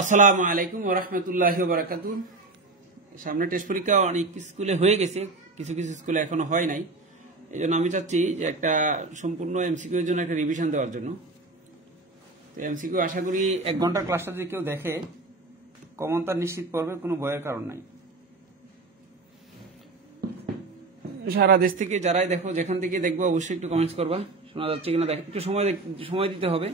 আসসালামু আলাইকুম ওয়া রাহমাতুল্লাহি ওয়া বারাকাতুহু। সামনে টেস্ট পরীক্ষা অনেক স্কুলে হয়ে গেছে, কিছু কিছু স্কুলে এখনো হয় নাই। এইজন্য আমি চাচ্ছি যে একটা সম্পূর্ণ এমসিকিউ এর জন্য একটা রিভিশন দেওয়ার জন্য। তো এমসিকিউ আশা করি 1 ঘন্টার ক্লাসটা যদি কেউ দেখে কমন তার নিশ্চিত পাবে, কোনো ভয়ের কারণ নাই। সারা দেশ থেকে যারাই দেখো, যেখান থেকে দেখবো অবশ্যই একটু কমেন্টস করবা, শোনা যাচ্ছে কিনা দেখো, একটু সময় দিতে হবে।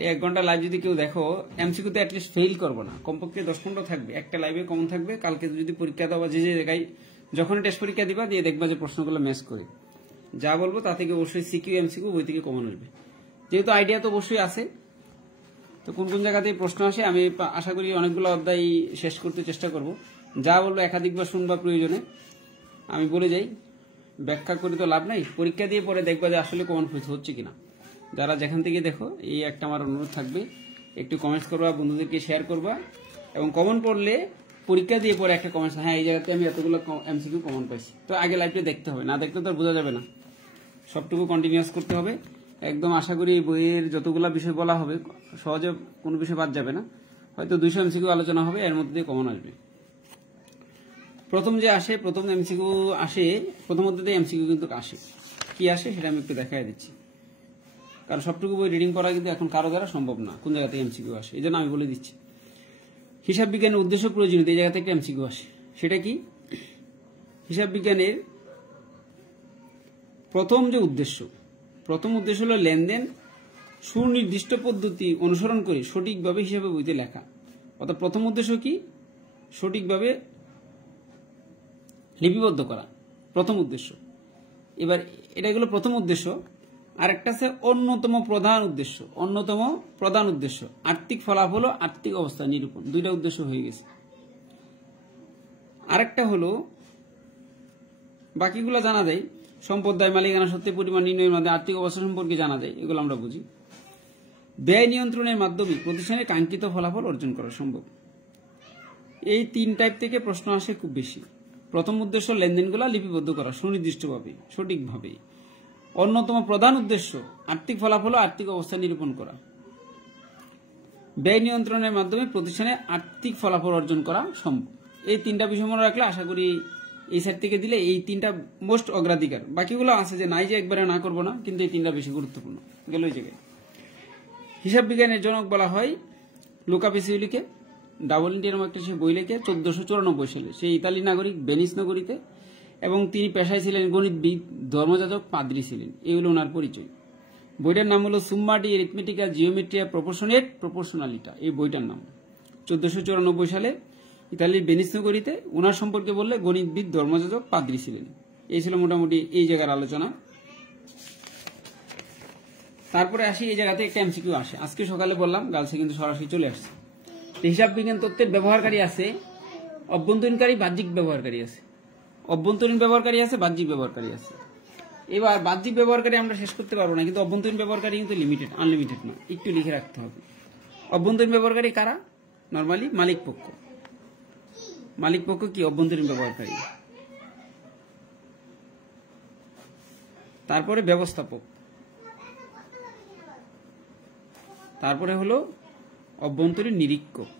এই 1 ঘন্টা লাইভ যদি কেউ দেখো, এমসিকিউতে অ্যাটলিস্ট ফেল করবো না, কমপক্ষে 10-15 থাকবে, একটা লাইভে কমন থাকবে। কালকে যদি পরীক্ষা দাও বা যে জায়গায় যখন টেস্ট পরীক্ষা দিবা দিয়ে দেখবা যে প্রশ্নগুলো ম্যাচ করে যা বলবো তা থেকে অবশ্যই সিকিউ এমসিকিউ বই থেকে কমন আসবে। যেহেতু আইডিয়া তো অবশ্যই আছে, তো কোন কোন জায়গাতে প্রশ্ন আসে আমি আশা করি অনেকগুলো অধ্যায় শেষ করতে চেষ্টা করব। যা বলবো একাধিকবার শুনবা, প্রয়োজনে আমি বলে যাই, ব্যাখ্যা করে তো লাভ নাই। পরীক্ষা দিয়ে পরে দেখবা যে আসলে কমন হচ্ছে কিনা। যারা যেখান থেকে দেখো, এই একটা আমার অনুরোধ থাকবে, একটু কমেন্টস করবা, বন্ধুদেরকে শেয়ার করবা, এবং কমন পড়লে পরীক্ষা দিয়ে পরে একটা কমেন্টস, হ্যাঁ এই জায়গাতে আমি এতগুলো এমসিকিউ কমন পাইছি। তো আগে লাইভটা দেখতে হবে, না দেখতে তো আর বোঝা যাবে না। সবটুকু কন্টিনিউয়াস করতে হবে একদম। আশা করি বইয়ের যতগুলো বিষয় বলা হবে সহজে কোনো বিষয় বাদ যাবে না। হয়তো 200 এমসিকিউ আলোচনা হবে, এর মধ্যে দিয়ে কমন আসবে। প্রথম এমসিকিউ আসে, প্রথম অধ্যায়ে এমসিকিউ কিন্তু আসে, কি আসে সেটা আমি একটু দেখাই দিচ্ছি। কারণ সবটুকু বই রিডিং করা কিন্তু এখন কারো দ্বারা সম্ভব না, কোন জায়গা থেকে এমসিকিউ আসে, এই জন্য আমি বলে দিচ্ছি। হিসাব বিজ্ঞানের উদ্দেশ্য প্রয়োজনীয়তা, এই জায়গা থেকে এমসিকিউ আসে। সেটা কি? হিসাব বিজ্ঞানের প্রথম উদ্দেশ্য হলো লেনদেন সুনির্দিষ্ট পদ্ধতি অনুসরণ করে সঠিকভাবে হিসাবে বইতে লেখা। অর্থাৎ প্রথম উদ্দেশ্য কি? সঠিকভাবে লিপিবদ্ধ করা, প্রথম উদ্দেশ্য। এবার এটা হলো প্রথম উদ্দেশ্য। আরেকটা আছে অন্যতম প্রধান উদ্দেশ্য, আর্থিক ফলাফল ও আর্থিক অবস্থা নিরূপণ। 2টা উদ্দেশ্য হয়ে গেছে। আরেকটা হলো, বাকিগুলো জানা যায়, সম্পদ, দায়, মালিকানা সত্ত্বের পরিমাণ নির্ণয়ের মধ্যে আর্থিক অবস্থা সম্পর্কে জানা যায়, এগুলো আমরা বুঝি। ব্যয় নিয়ন্ত্রণের মাধ্যমে প্রতিষ্ঠানের কাঙ্ক্ষিত ফলাফল অর্জন করা সম্ভব। এই 3 টাইপ থেকে প্রশ্ন আসে খুব বেশি। প্রথম উদ্দেশ্য লেনদেনগুলো লিপিবদ্ধ করা সুনির্দিষ্টভাবে, সঠিকভাবে। অন্যতম প্রধান উদ্দেশ্য আর্থিক ফলাফল ও আর্থিক অবস্থা নিরূপণ করা। ব্যয় নিয়ন্ত্রণের মাধ্যমে প্রতিষ্ঠানে আর্থিক ফলাফল অর্জন করা সম্ভব। এই 3টা বিষয় মনে রাখলে আশা করি এই সাইড থেকে দিলে এই 3টা মোস্ট অগ্রাধিকার। বাকিগুলো আছে যে নাই যে একবারে না করবো না, কিন্তু এই 3টা বেশি গুরুত্বপূর্ণ। গেল এই জায়গায়। হিসাব বিজ্ঞানের জনক বলা হয় লুকা পেসিওলিকে। ডাবল ইন্ডিয়ার একটা সে বই লেখে 1494 সালে, সেই ইতালি নাগরিক, ভেনিস নগরীতে, এবং তিনি পেশায় ছিলেন গণিতবিদ, ধর্মযাজক, পাদ্রী ছিলেন। এই হলো ওনার পরিচয়। বইটার নাম হলো সুম্মা ডি অ্যারিথমেটিকা জিওমেট্রিয়া প্রপোর্শনেট প্রপোর্শনালিটা, এই বইটার নাম। 1494 সালে ইতালির ভেনিস নগরীতে। ওনার সম্পর্কে বললে গণিতবিদ, ধর্মযাজক, পাদ্রী ছিলেন। এই ছিল মোটামুটি এই জায়গার আলোচনা। তারপরে আসি, এই জায়গাতে একটা এমসিকিউ আসে, আজকে সকালে বললাম, গার্লসে কিন্তু সরাসরি চলে আসছে। হিসাব বিজ্ঞান তত্ত্বের ব্যবহারকারী আছে, অভ্যন্তরীণকারী, বাহ্যিক ব্যবহারকারী আছে। অভ্যন্তরীণ ব্যবহারকারী আছে, বাহ্যিক ব্যবহারকারী আছে। এবার বাহ্যিক ব্যবহারকারী আমরা শেষ করতে পারবো না, কিন্তু অভ্যন্তরীণ ব্যবহারকারী কিন্তু আনলিমিটেড না, একটু লিখে রাখতে হবে। অভ্যন্তরীণ ব্যবহারকারী কারা? নরমালি মালিক পক্ষ কি অভ্যন্তরীণ ব্যবহারকারী। তারপরে ব্যবস্থাপক, তারপরে হলো অভ্যন্তরীণ নিরীক্ষক।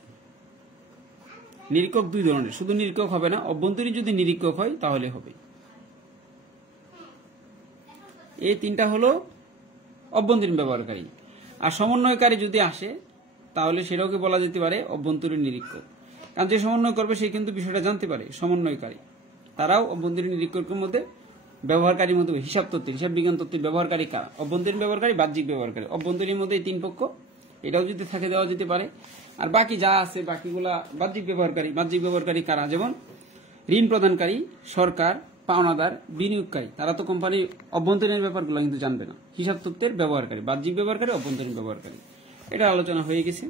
2 ধরনের, শুধু নিরীক্ষক হবে না, অভ্যন্তরীণ যদি নিরীক্ষক হয় তাহলে হবে। এই 3টা হলো অভ্যন্তরীণ ব্যবহারকারী। আর সমন্বয়কারী যদি আসে তাহলে সেটাকে বলা যেতে পারে অভ্যন্তরীণ নিরীক্ষক। কারণ যে সমন্বয় করবে সে কিন্তু বিষয়টা জানতে পারে। সমন্বয়কারী তারাও অভ্যন্তরীণ নিরীক্ষকের মধ্যে, ব্যবহারকারীর মধ্যে। হিসাব বিজ্ঞান তত্ত্বের ব্যবহারকারী কারা? অভ্যন্তরীণ ব্যবহারকারী, বাহ্যিক ব্যবহারকারী। অভ্যন্তরীণ মধ্যে এই 3 পক্ষ, এটাও যদি থাকে দেওয়া যেতে পারে। আর বাকি যা আছে বাকিগুলা বাহ্যিক ব্যবহারকারী কারা? যেমন ঋণ প্রদানকারী, সরকার, পাওনাদার, বিনিয়োগকারী। তারা তো কোম্পানির অভ্যন্তরীণ ব্যাপারগুলো কিন্তু জানবে না। হিসাব তত্ত্বের ব্যবহারকারী, বাহ্যিক ব্যবহারকারী, অভ্যন্তরীণ ব্যবহারকারী, এটা আলোচনা হয়ে গেছে।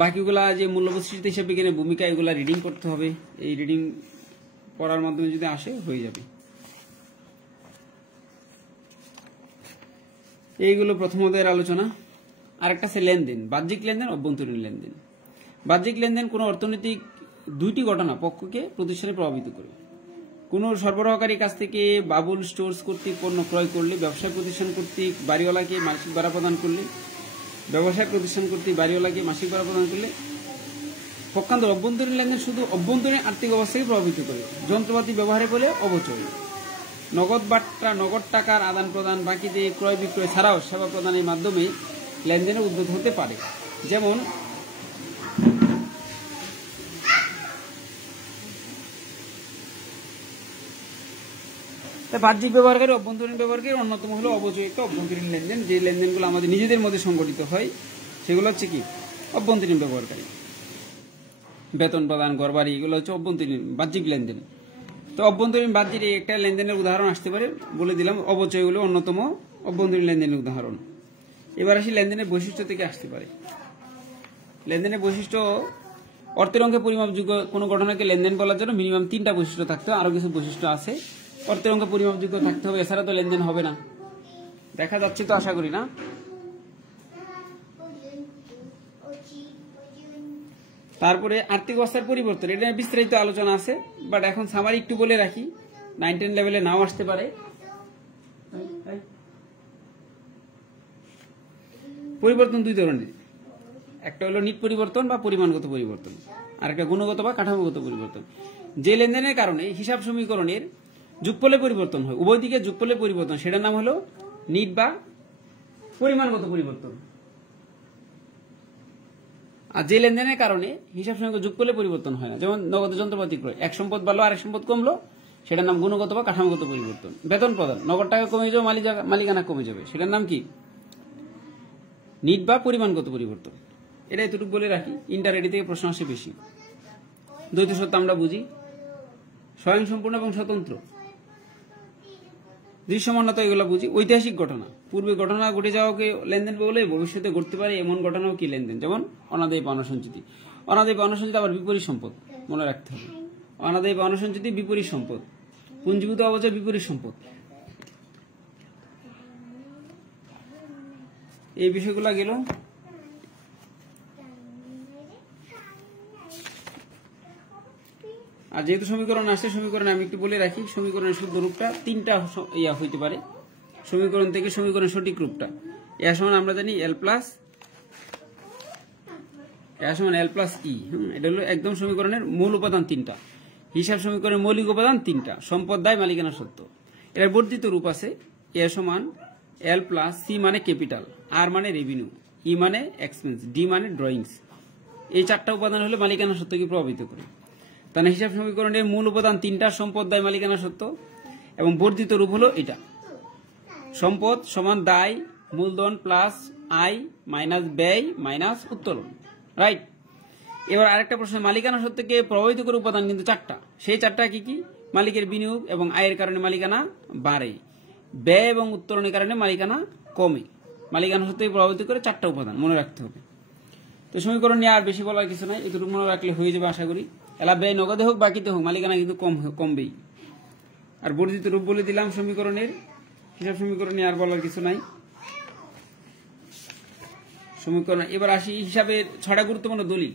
বাকিগুলা যে মূল্যবোধ সৃষ্টি, হিসাব বিজ্ঞানের ভূমিকা, এগুলা রিডিং করতে হবে। এই রিডিং পড়ার মাধ্যমে যদি আসে হয়ে যাবে। এইগুলো প্রথম অধ্যায়ের আলোচনা। আরেকটা আছে লেনদেন, বাহ্যিক লেনদেন, অভ্যন্তরীণ লেনদেন। বাহ্যিক লেনদেন কোন অর্থনৈতিক 2টি ঘটনা পক্ষকে প্রতিষ্ঠানে প্রভাবিত করে। কোন সরবরাহকারীর কাছ থেকে বাবুল স্টোর্স কর্তৃক পণ্য ক্রয় করলে, ব্যবসায় প্রতিষ্ঠান কর্তৃক বাড়িওয়ালাকে মাসিক ভাড়া প্রদান করলে, ব্যবসায় প্রতিষ্ঠান কর্তৃক বাড়িওয়ালাকে মাসিক ভাড়া প্রদান করলে পক্ষান্তর অভ্যন্তরীণ লেনদেন শুধু অভ্যন্তরীণ আর্থিক অবস্থাকে প্রভাবিত করে। যন্ত্রপাতি ব্যবহারে বলে অবচয়। নগদ বাট্টা, নগদ টাকার আদান প্রদান, বাকিতে ক্রয় বিক্রয় ছাড়াও সেবা প্রদানের মাধ্যমে লেনদেনের উদ্ভূত হতে পারে। যেমন বাহ্যিক ব্যবহারকারী, অভ্যন্তরীণ ব্যবহারকারী অন্যতম হলো অবচয়িত অভ্যন্তরীণ লেনদেন। যে লেনদেনগুলো আমাদের নিজেদের মধ্যে সংগঠিত হয় সেগুলো হচ্ছে কি অভ্যন্তরীণ ব্যবহারকারী। বেতন প্রদান, ঘরবাড়ি, এগুলো হচ্ছে অভ্যন্তরীণ বাহ্যিক লেনদেন। তো অভ্যন্তরীণ বাহ্যিক একটা লেনদেনের উদাহরণ আসতে পারে, বলে দিলাম অবচয় হলো অন্যতম অভ্যন্তরীণ লেনদেনের উদাহরণ। এবার আসি লেনদেনের বৈশিষ্ট্য থেকে আসতে পারে। লেনদেনের বৈশিষ্ট্য অর্থের অঙ্কে পরিমাপযোগ্য কোনো ঘটনাকে লেনদেন বলার জন্য মিনিমাম 3টা বৈশিষ্ট্য থাকতে হবে। আরো কিছু বৈশিষ্ট্য আছে। অর্থের অঙ্কে পরিমাপযোগ্য থাকতে হবে, এছাড়া তো লেনদেন হবে না। দেখা যাচ্ছে তো, আশা করি না। তারপরে আর্থিক অবস্থার পরিবর্তন, এটা বিস্তারিত আলোচনা আছে, বাট এখন সামারি একটু বলে রাখি। 9-10 লেভেলে নাও আসতে পারে। পরিবর্তন দুই ধরনের, একটা হলো নিট পরিবর্তন বা পরিমাণগত পরিবর্তন, আর একটা গুণগত বা কাঠামোগত পরিবর্তন। যে লেনদেনের কারণে হিসাব সমীকরণের যোগফলে পরিবর্তন হয়, উভয় দিকে যোগফলে পরিবর্তন, সেটার নাম হলো নিট বা পরিমাণগত পরিবর্তন। আর যে লেনদেনের কারণে হিসাব সমীকরণ যোগফলে পরিবর্তন হয় না, যেমন নগদ যন্ত্রপাতি ক্রয়, এক সম্পদ বাড়লো আরেক সম্পদ কমলো, সেটার নাম গুণগত বা কাঠামোগত পরিবর্তন। বেতন প্রদান, নগদ টাকা কমে যাবে, মালিকানা কমে যাবে, সেটার নাম কি নিট বা পরিমাণগত পরিবর্তন। এটা এতটুকু বলে রাখি, ইন্টাররেডি থেকে প্রশ্ন আসে বেশি। দ্বৈত সত্য আমরা বুঝি স্বয়ংসম্পূর্ণ এবং স্বতন্ত্র। দৃশ্যমানতা এগুলো বুঝি। ঐতিহাসিক ঘটনা, পূর্বে ঘটনা ঘটে যাওয়াকে লেনদেন বলে, ভবিষ্যতে ঘটতে পারে এমন ঘটনাও কি লেনদেন, যেমন অনাদায়ী পাওনা সঞ্চিতি। অনাদায়ী পাওনা সঞ্চিতি আবার বিপরীত সম্পদ, মনে রাখতে হবে। অনাদায়ী পাওনা সঞ্চিতি বিপরীত সম্পদ, পুঞ্জীভূত অবচয় বিপরীত সম্পদ। এই বিষয়গুলো গেল। আর যেহেতু সমীকরণ আসছে, সমীকরণে আমি একটু বলে রাখি, সমীকরণের শুদ্ধ রূপটা 3টা হইতে পারে। সমীকরণ থেকে সমীকরণের সঠিক রূপটা সমান আমরা জানি এল প্লাস ই। এটা হলো একদম সমীকরণের মূল উপাদান 3টা। হিসাব সমীকরণের মৌলিক উপাদান 3টা, সম্পদ, দায়, মালিকানা সত্য। এর বর্ধিত রূপ আছে এ সমান এল প্লাস সি মানে ক্যাপিটাল, আর মানে রেভিনিউ, ই মানে এক্সপেন্স, ডি মানে ড্রয়িংস। এই 4টা উপাদান হলে মালিকানা সত্যকে প্রভাবিত করে। তাহলে হিসাব সমীকরণের মূল উপাদান 3টা, সম্পদ, দায়, মালিকানা সত্য, এবং বর্ধিত রূপ হলো এটা। সম্পদ সমান দায় মূলধন প্লাস আয় মাইনাস ব্যয় মাইনাস উত্তোলন, রাইট। এবার আরেকটা প্রশ্ন, মালিকানা সত্যকে প্রভাবিত করে উপাদান কিন্তু 4টা। সেই 4টা কি কি? মালিকের বিনিয়োগ এবং আয়ের কারণে মালিকানা বাড়ে, ব্যয় এবং উত্তোলনের কারণে মালিকানা কমে। মালিকানা সত্যকে প্রভাবিত করে 4টা উপাদান, মনে রাখতে হবে। তো সমীকরণ নিয়ে আর বেশি বলার কিছু নাই, এটুকু মনে রাখলে হয়ে যাবে আশা করি। এলা ব্যয় নগদে হোক বাকিতে হোক, মালিকানা কিন্তু কমবেই। আর বর্ধিত রূপ বলে দিলাম সমীকরণের। হিসাব সমীকরণ নিয়ে আর বলার কিছু নাই। সমীকরণ এবার আসি হিসাবের 6টা গুরুত্বপূর্ণ দলিল।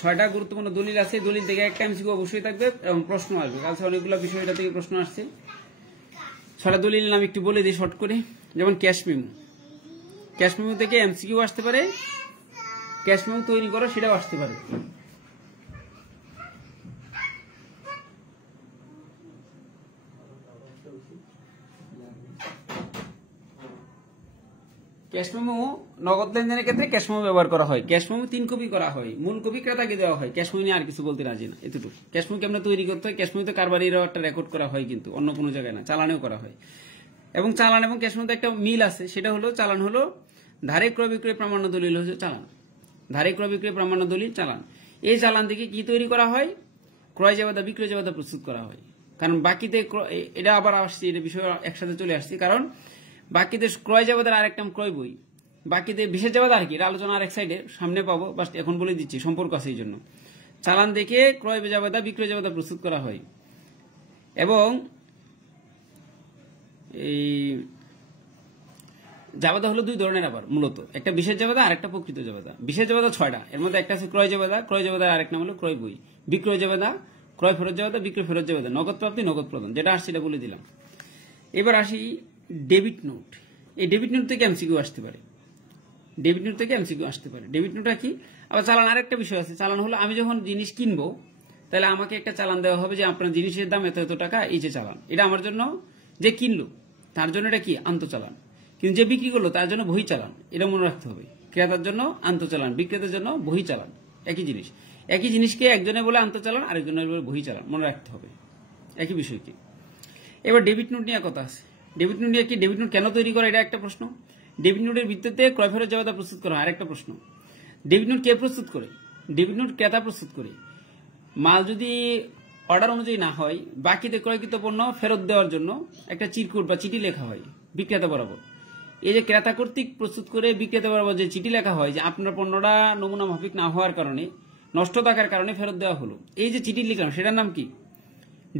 6টা গুরুত্বপূর্ণ দলিল আছে, দলিল থেকে একটা এমসিকিউ অবশ্যই থাকবে এবং প্রশ্ন আসবে। কালকে অনেকগুলো বিষয়টা থেকে প্রশ্ন আসছে। 6টা দলিল নাম একটু বলে দিই শর্ট করে। যেমন ক্যাশ মেমো, ক্যাশ মেমো থেকে এমসিকিউ আসতে পারে, ক্যাশ মেমো তৈরি করো সেটাও আসতে পারে। ক্যাশ মেমো নগদ লেনদেনের ক্ষেত্রে ক্যাশ মেমো ব্যবহার করা হয়। ক্যাশ মেমো 3 কপি করা হয়, মূল কপি ক্রেতাকে দেওয়া হয়। ক্যাশ মেমো নিয়ে আর কিছু বলতে রাজি না, এতটুকু। ক্যাশ মেমো কেমন তৈরি করতে হয়? ক্যাশ মেমোতে কারবারিরও একটা রেকর্ড করা হয়, কিন্তু অন্য কোনো জায়গায় না, চালানেও করা হয়। এবং চালান এবং ক্যাশ মেমোতে একটা মিল আছে, সেটা হলো চালান হলো ধারে ক্রয় বিক্রয় প্রামাণ্য দলিল হচ্ছে চালান। ধারে ক্রয় বিক্রয় প্রামাণ্য দলিল চালান। এই চালান থেকে কি তৈরি করা হয়? ক্রয় জাবেদা বিক্রয় জাবেদা প্রস্তুত করা হয়। কারণ বাকিতে এটা আবার আসছে, এটা বিষয় একসাথে চলে আসছে। কারণ বাকিতে ক্রয় জাবেদার আরেক নাম ক্রয় বই, বাকিতে বিশেষ জাবেদা আর কি, এটা আলোচনা আরেক সাইডে সামনে পাবো, বাস এখন বলে দিচ্ছি, সম্পর্ক আছে এই জন্য। চালান দেখে ক্রয় জাবেদা বিক্রয় জাবেদা প্রস্তুত করা হয়। এবং এই জাবেদা হলো 2 ধরনের, আবার মূলত একটা বিশেষ জাবেদা আর একটা প্রকৃত জাবেদা। বিশেষ জাবেদা 6টা, এর মধ্যে একটা আছে ক্রয় জাবেদা। ক্রয় জাবেদার আরেক নাম হলো ক্রয় বই। বিক্রয় জাবেদা ক্রয় ফেরত জাবেদা, বিক্রয় ফেরত জাবেদা, নগদ প্রাপ্তি নগদ প্রদান, যেটা আসছে এটা বলে দিলাম। এবার আসি ডেবিট নোট। এই ডেবিট নোট থেকে এমসিকিউ আসতে পারে, ডেবিট নোট থেকে এমসিকিউ আসতে পারে। ডেবিট নোটটা কি? আবার চালান আরেকটা বিষয় আছে। চালান হলো আমি যখন জিনিস কিনবো তাহলে আমাকে একটা চালান দেওয়া হবে যে আপনার জিনিসের দাম এত এত টাকা, এই যে চালান, এটা আমার জন্য যে কিনলো তার জন্য এটা কি আন্তঃচালান, কিন্তু যে বিক্রি করলো তার জন্য বহি চালান। এটা মনে রাখতে হবে, ক্রেতার জন্য আন্তঃচালান, বিক্রেতার জন্য বহি চালান, একই জিনিস। একই জিনিসকে একজনে বলে আন্তঃচালান, আরেকজনের বলে বহি চালান, মনে রাখতে হবে একই বিষয়কে। এবার ডেবিট নোট নিয়ে কথা আছে। ডেবিট নোট নিয়ে কি, ডেবিট নোট কেন তৈরি করে, এটা একটা প্রশ্ন। ডেবিট নোটের ভিত্তিতে ক্রয় ফেরত জবাবদার প্রস্তুত করা হয়, আরেকটা প্রশ্ন। ডেবিট নোট কে প্রস্তুত করে? ডেবিট নোট ক্রেতা প্রস্তুত করে। মাল যদি অর্ডার অনুযায়ী না হয়, বাকিতে ক্রয়কৃত পণ্য ফেরত দেওয়ার জন্য একটা চিরকুট বা চিঠি লেখা হয় বিক্রেতা বরাবর। এই যে ক্রেতা কর্তৃক প্রস্তুত করে বিক্রেতা বরাবর যে চিঠি লেখা হয় যে আপনার পণ্যটা নমুনা মাফিক না হওয়ার কারণে, নষ্ট থাকার কারণে ফেরত দেওয়া হলো, এই যে চিঠি লিখলাম সেটার নাম কি?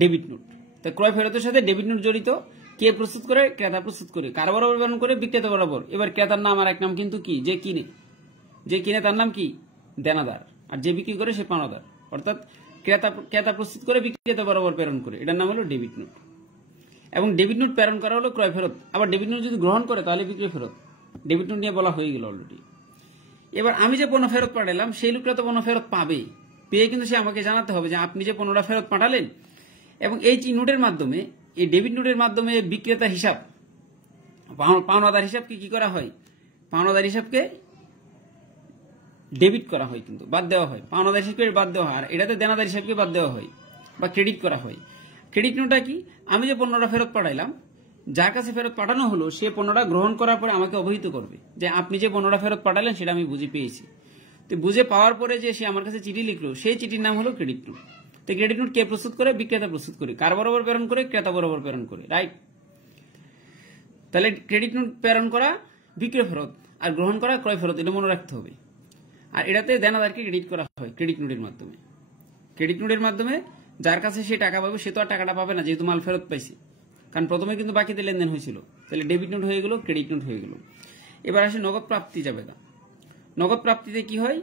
Debit note. তো ক্রয় ফেরতের সাথে ডেবিট নোট জড়িত। কে প্রস্তুত করে? ক্রেতা প্রস্তুত করে। কার বরাবর প্রেরণ করে? বিক্রেতা বরাবর। এবার ক্রেতার নাম আর এক নাম কিন্তু কি? যে কিনে, যে কিনে তার নাম কি? দেনাদার। আর যে বিক্রি করে সে পাওনাদার। অর্থাৎ ক্রেতা প্রস্তুত করে বিক্রেতা বরাবর প্রেরণ করে, এটার নাম হলো ডেবিট নোট। এবং ডেবিট নোট প্রেরণ করা হলো ক্রয় ফেরত। আবার ডেবিট নোট যদি গ্রহণ করে তাহলে বিক্রয় ফেরত। ডেবিট নোট নিয়ে বলা হয়ে গেল অলরেডি। এবার আমি যে পণ্য ফেরত পাঠালাম সেই লোকটা তো পণ্য ফেরত পাবে, পেয়ে কিন্তু সে আমাকে জানাতে হবে যে আপনি যে পণ্যটা ফেরত পাঠালেন। এবং এই নোটের মাধ্যমে, এই ডেবিট নোটের মাধ্যমে বিক্রেতা হিসাব, পাওনাদার হিসাবকে কি করা হয়? পাওনাদার হিসাবকে ডেবিট করা হয়, কিন্তু বাদ দেওয়া হয়। পাওনাদার হিসাবকে বাদ দেওয়া হয়, আর এটাতে দেনাদার হিসাবকে বাদ দেওয়া হয় বা ক্রেডিট করা হয়। ক্রেডিট নোটটা কি? আমি যে পণ্যটা ফেরত পাঠাইলাম, যার কাছে ফেরত পাঠানো হলো সে পণ্যটা গ্রহণ করার পরে আমাকে অবহিত করবে যে আপনি যে পণ্যটা ফেরত পাঠালেন সেটা আমি বুঝে পেয়েছি। তো বুঝে পাওয়ার পরে যে সে আমার কাছে চিঠি লিখলো, সেই চিঠির নাম হলো ক্রেডিট নোট। তো ক্রেডিট নোট কে প্রস্তুত করে? বিক্রেতা প্রস্তুত করে। কার বরাবর প্রেরণ করে? ক্রেতা বরাবর প্রেরণ করে, রাইট? তাহলে ক্রেডিট নোট প্রেরণ করা বিক্রয় ফেরত, আর গ্রহণ করা ক্রয় ফেরত, এটা মনে রাখতে হবে। আর এটাতে দেনাদারকে ক্রেডিট করা হয় ক্রেডিট নোটের মাধ্যমে। ক্রেডিট নোটের মাধ্যমে যার কাছে সে টাকা পাবে সে তো আর টাকাটা পাবে না, যেহেতু মাল ফেরত পাইছে, কারণ প্রথমে কিন্তু বাকিতে লেনদেন হয়েছিল। তাহলে ডেবিট নোট হয়ে গেল, ক্রেডিট নোট হয়ে গেল। এবার আসে নগদ প্রাপ্তি জাবেদা। নগদ প্রাপ্তিতে কি হয়?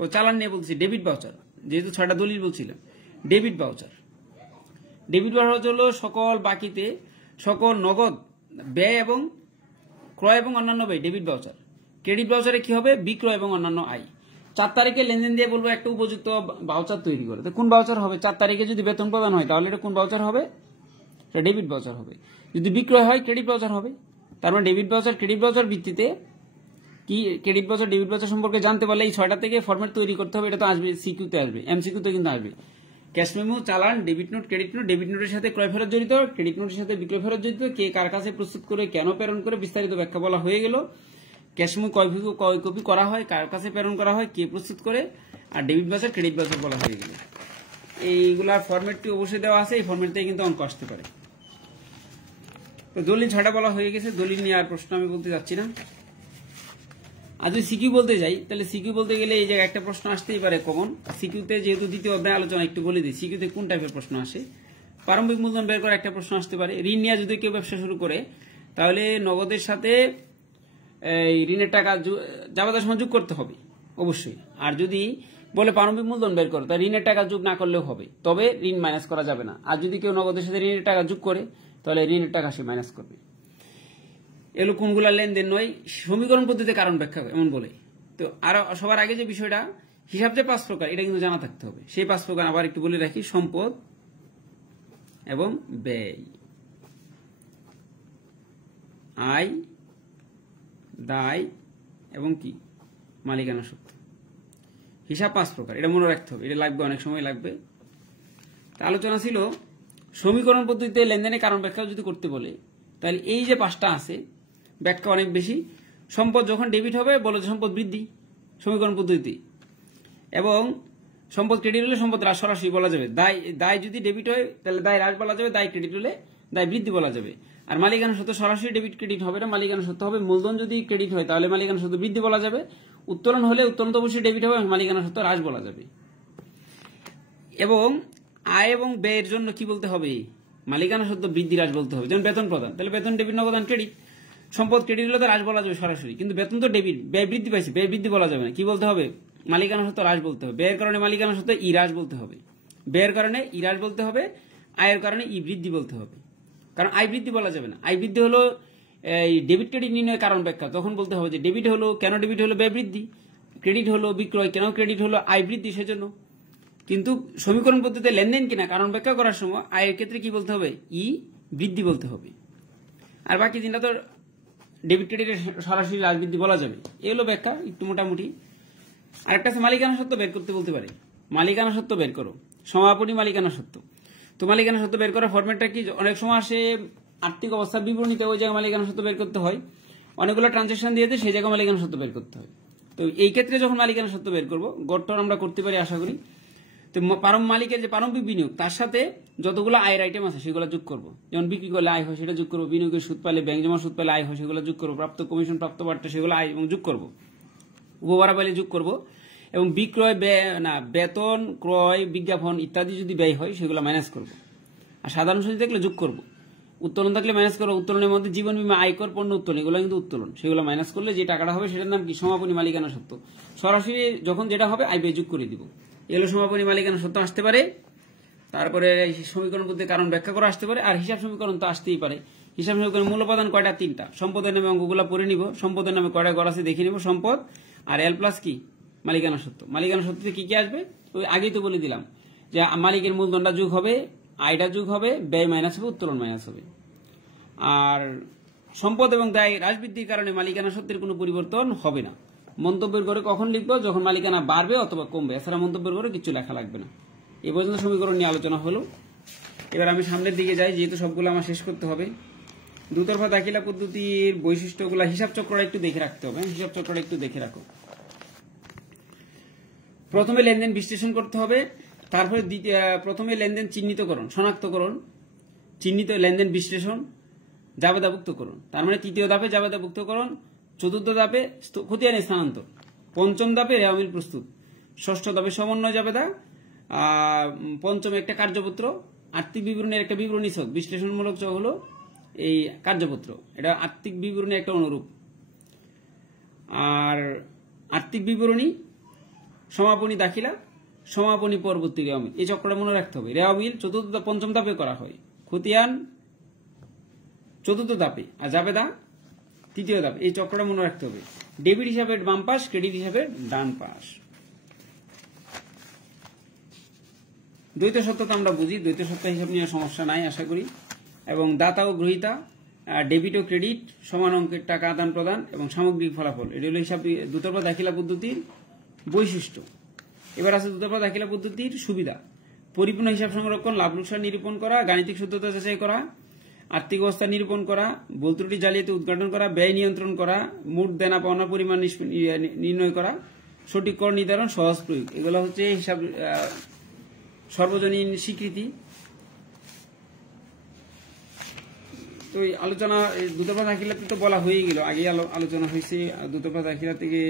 ও চালান নিয়ে বলছি, ডেবিট ভাউচার, যেহেতু 6টা দলিল বলছিলাম। ডেবিট ভাউচার, ডেবিট ভাউচার হলো সকল বাকিতে সকল নগদ ব্যয় এবং ক্রয় এবং অন্যান্য ব্যয়, ডেবিট ভাউচার। ক্রেডিট ভাউচারে কি হবে? বিক্রয় এবং অন্যান্য আয়। 4 তারিখে লেনদেন দিয়ে বলবো একটা উপযুক্ত ভাউচার তৈরি করে। তো কোন ভাউচার হবে? 4 তারিখে যদি বেতন প্রদান হয় তাহলে এটা কোন ভাউচার হবে? এটা ডেবিট ভাউচার হবে। যদি বিক্রয় হয় ক্রেডিট ভাউচার হবে। তার মানে ডেবিট ভাউচার, ক্রেডিট ভাউচার ভিত্তিতে কি, ক্রেডিট ভাউচার ডেবিট ভাউচার সম্পর্কে জানতে পারলে এই 6টা থেকে ফরম্যাট তৈরি করতে হবে। এটা তো আসবে, সিকিউতে আসবে, এমসিকিউতে কিন্তু আসবে। ক্যাশ মেমো, চালান, debit note, credit note. Debit নোটের সাথে ক্রয় ফেরত জড়িত, ক্রেডিট নোটের সাথে বিক্রয় ফেরত জড়িত। কে কার কাছে প্রস্তুত করে, কেন প্রেরণ করে, বিস্তারিত ব্যাখ্যা বলা হয়ে গেল। ক্যাশ মেমো কয় কপি করা হয়, কার কাছে প্রেরণ করা হয়, কে প্রস্তুত করে, আর ডেবিট ভাউচার, ক্রেডিট ভাউচার বলা হয়ে গেল। এইগুলার ফরম্যাটটি অবশ্যই দেওয়া আছে, এই ফরম্যাট থেকে কিন্তু অঙ্ক আসতে পারে। তো দলিল 6টা বলা হয়ে গেছে, দলিল নিয়ে আর প্রশ্ন আমি বলতে যাচ্ছি না। আর যদি সিকিউ বলতে যাই তাহলে সিকিউ বলতে গেলে এই জায়গায় একটা প্রশ্ন আসতেই পারে কমন। সিকিউতে যেহেতু দ্বিতীয় অধ্যায় আলোচনা একটু বলে দিই, সিকিউতে কোন টাইপের প্রশ্ন আসে। প্রারম্ভিক মূলধন বের করে একটা প্রশ্ন আসতে পারে। ঋণ নিয়ে যদি কেউ ব্যবসা শুরু করে তাহলে নগদের সাথে এই ঋণের টাকা জাবেদার সময় যোগ করতে হবে অবশ্যই। আর যদি বলে প্রারম্ভিক মূলধন বের করো, তা ঋণের টাকা যোগ না করলেও হবে, তবে ঋণ মাইনাস করা যাবে না। আর যদি কেউ নগদের সাথে ঋণের টাকা যোগ করে তাহলে ঋণের টাকা সে মাইনাস করবে। এগুলো কোনগুলা লেনদেন নয়, সমীকরণ পদ্ধতিতে কারণ ব্যাখ্যা এমন বলে। তো আর সবার আগে যে বিষয়টা, হিসাব যে 5 প্রকার, এটা কিন্তু জানা থাকতে হবে। সেই 5 প্রকার আবার একটু বলে রাখি: সম্পদ এবং ব্যয়, আয়, দায় এবং কি মালিকানা সত্ত্ব। হিসাব 5 প্রকার, এটা মনে রাখতে হবে। এটা লাগবে, অনেক সময় লাগবে। আলোচনা ছিল সমীকরণ পদ্ধতিতে লেনদেনের কারণ ব্যাখ্যা যদি করতে বলে তাহলে এই যে 5টা আছে, ব্যাখ্যা অনেক বেশি। সম্পদ যখন ডেবিট হবে বলে যে সম্পদ বৃদ্ধি সমীকরণ পদ্ধতিতে, এবং সম্পদ ক্রেডিট হলে সম্পদ হ্রাস সরাসরি বলা যাবে। দায় যদি ডেবিট হয় তাহলে দায় হ্রাস বলা যাবে, দায় ক্রেডিট হলে দায় বৃদ্ধি বলা যাবে। আর মালিকানা সত্ত্ব সরাসরি ডেবিট ক্রেডিট হবে না, মালিকানা সত্ত্ব হবে। মূলধন যদি ক্রেডিট হয় তাহলে মালিকানা সত্ত্ব বৃদ্ধি বলা যাবে। উত্তোলন হলে উত্তোলন তো অবশ্যই ডেবিট হবে, মালিকানা সত্ত্ব হ্রাস বলা যাবে। এবং আয় এবং ব্যয়ের জন্য কি বলতে হবে? মালিকানা সত্ত্ব বৃদ্ধি হ্রাস বলতে হবে। যেমন বেতন প্রদান, তাহলে বেতন ডেবিট, নগদান ক্রেডিট। সম্পদ ক্রেডিট হলে তো হ্রাস বলা যাবে সরাসরি, কিন্তু বেতন তো ডেবিট, ব্যয় বৃদ্ধি পাইছে, ব্যয় বৃদ্ধি বলা যাবে না। কি বলতে হবে? মালিকানা সত্ত্ব হ্রাস বলতে হবে। ব্যয়ের কারণে মালিকানা সত্ত্ব ই হ্রাস বলতে হবে, ব্যয়ের কারণে ই হ্রাস বলতে হবে, আয়ের কারণে ই বৃদ্ধি বলতে হবে। কারণ আয় বৃদ্ধি বলা যাবে না। আয় বৃদ্ধি হলো এই ডেবিট ক্রেডিট নির্ণয়ের কারণ ব্যাখ্যা, তখন বলতে হবে যে ডেবিট হলো কেন, ডেবিট হলো ব্যয় বৃদ্ধি, ক্রেডিট হলো বিক্রয়, কেন ক্রেডিট হলো আয় বৃদ্ধি সেজন্য। কিন্তু সমীকরণ পদ্ধতিতে লেনদেন কিনা কারণ ব্যাখ্যা করার সময় আয়ের ক্ষেত্রে কি বলতে হবে, ই বৃদ্ধি বলতে হবে। আর বাকি দিনটা তো ডেবিট ক্রেডিটের সরাসরি হ্রাস বৃদ্ধি বলা যাবে। এ হলো ব্যাখ্যা একটু মোটামুটি। আরেকটা আছে মালিকানা সত্ত্ব বের করতে বলতে পারে, মালিকানা সত্ত্ব বের করো, সমাপনী মালিকানা সত্ত্ব। তো মালিকানা সত্ত্ব বের করার ফরম্যাটটা কি, অনেক সময় আসে আর্থিক অবস্থার বিবরণীতে ওই জায়গায় মালিকানা সত্ত্ব বের করতে হয়, অনেকগুলো ট্রানজাকশন দিয়ে সেই জায়গায় মালিকানা সত্ত্ব বের করতে হয়। তো এই ক্ষেত্রে যখন মালিকানা সত্ত্ব বের করবো, গড়টর আমরা করতে পারি আশা করি। তো মালিকের যে প্রারম্ভিক বিনিয়োগ তার সাথে যতগুলো আয়ের আইটেম আছে সেগুলো যোগ করবো, যেমন বিক্রি করলে আয় হয় সেটা যোগ করবো, বিনিয়োগের সুদ পাইলে ব্যাংক জমা সুদ পাইলে আয় হয় সেগুলো যোগ করবো, প্রাপ্ত কমিশন প্রাপ্ত বার্তা সেগুলো আয় এবং যোগ করবো, উপভাড়া পাইলে যোগ করবো, এবং বিক্রয় বেতন ক্রয় বিজ্ঞাপন ইত্যাদি যদি ব্যয় হয় সেগুলো মাইনাস করবো। আর সাধারণ সঞ্চয় থাকলে যোগ করবো, উত্তোলন থাকলে মাইনাস করবো, উত্তোলনের মধ্যে জীবন বীমা আয়কর পণ্য উত্তোলন এগুলো কিন্তু উত্তোলন, সেগুলো মাইনাস করলে যে টাকাটা হবে সেটার নাম কি, সমাপনী মালিকানা সত্ত্ব। সরাসরি যখন যেটা হবে আয় ব্যয় যোগ করে দিব, এগুলো সমাপনী মালিকানা সত্ত্ব আসতে পারে। তারপরে সমীকরণ বলতে কারণ ব্যাখ্যা করা আসতে পারে, আর হিসাব সমীকরণ তো আসতেই পারে। হিসাব সমীকরণ মূল উপাদান কয়টা, 3টা। সম্পদের নামে অঙ্কগুলো পড়ে নিব, সম্পদের নামে কয়টা ঘর আছে দেখে নিব, সম্পদ আর এল প্লাস কি মালিকানা সত্ত্ব। মালিকানা সত্ত্বে কি কি আসবে, ওই আগেই তো বলে দিলাম যে মালিকের মূলধনটা যোগ হবে, আয়টা যোগ হবে, ব্যয় মাইনাস হবে, উত্তোলন মাইনাস হবে। আর সম্পদ এবং দায় হ্রাস বৃদ্ধির কারণে মালিকানা সত্ত্বের কোনো পরিবর্তন হবে না। মন্তব্যের ঘরে কখন লিখবো, যখন মালিকানা বাড়বে অথবা কমবে, এছাড়া মন্তব্যের ঘরে কিছু লেখা লাগবে না। এই পর্যন্ত সমীকরণ নিয়ে আলোচনা হলো। এবার আমি সামনের দিকে যাই, যেহেতু সবগুলো আমার শেষ করতে হবে। দুতরফা দাখিলা পদ্ধতির বৈশিষ্ট্যগুলো, হিসাব চক্রটা একটু দেখে রাখতে হবে, হিসাব চক্রটা একটু দেখে রাখো। প্রথমে লেনদেন বিশ্লেষণ করতে হবে, তারপরে প্রথমে লেনদেন চিহ্নিতকরণ শনাক্তকরণ, চিহ্নিত লেনদেন বিশ্লেষণ, জাবেদাভুক্তকরণ, তার মানে তৃতীয় ধাপে জাবেদাভুক্তকরণ, চতুর্থ ধাপে খতিয়ান স্থানান্তর, পঞ্চম ধাপে রেওয়ামিল প্রস্তুত, ষষ্ঠ ধাপে সমন্বয় জাবেদা, পঞ্চমে একটা কার্যপত্র, আর্থিক বিবরণের একটা বিবরণী ছক, বিশ্লেষণমূলক ছক হলো এই কার্যপত্র, এটা আর্থিক বিবরণী একটা অনুরূপ। আর আর্থিক বিবরণী, সমাপনী দাখিলা, সমাপনী পরবর্তী রেওয়ামিল, এই চক্রটা মনে রাখতে হবে। রেওয়ামিল পঞ্চম ধাপে করা হয়, খতিয়ান চতুর্থ ধাপে, আর জাবেদা তৃতীয় ধাপে, এই চক্রটা মনে রাখতে হবে। ডেবিট হিসাবে বাম পাশ, ক্রেডিট হিসাবে ডান পাশ। দ্বৈত সত্যতা আমরা বুঝি, দ্বৈত সত্তা হিসাব নিয়ে সমস্যা নাই আশা করি। এবং দাতা ও গ্রহীতা, ডেবিট ও ক্রেডিট, সমান অঙ্কের টাকা আদান প্রদান এবং সামগ্রিক ফলাফল, এটি হল হিসাব দুতরফা দাখিলা পদ্ধতির বৈশিষ্ট্য। এবার আছে দুতরফা দাখিলা পদ্ধতির সুবিধা। পরিপূর্ণ হিসাব সংরক্ষণ, লাভ লোকসান নিরূপণ করা, গাণিতিক শুদ্ধতা যাচাই করা, আর্থিক অবস্থা নিরূপণ করা, ভুল ত্রুটি জালিয়াতি উদ্ঘাটন করা, ব্যয় নিয়ন্ত্রণ করা, মোট দেনা পাওনা পরিমাণ নির্ণয় করা, সঠিক কর নির্ধারণ, সহজ প্রয়োগ, এগুলো হচ্ছে হিসাব সর্বজনীন স্বীকৃতি। তো এই আলোচনা দুতরফা দাখিলাতে তো বলা হয়ে গেল, আগে আলোচনা হয়েছে। দুতরফা দাখিলা থেকে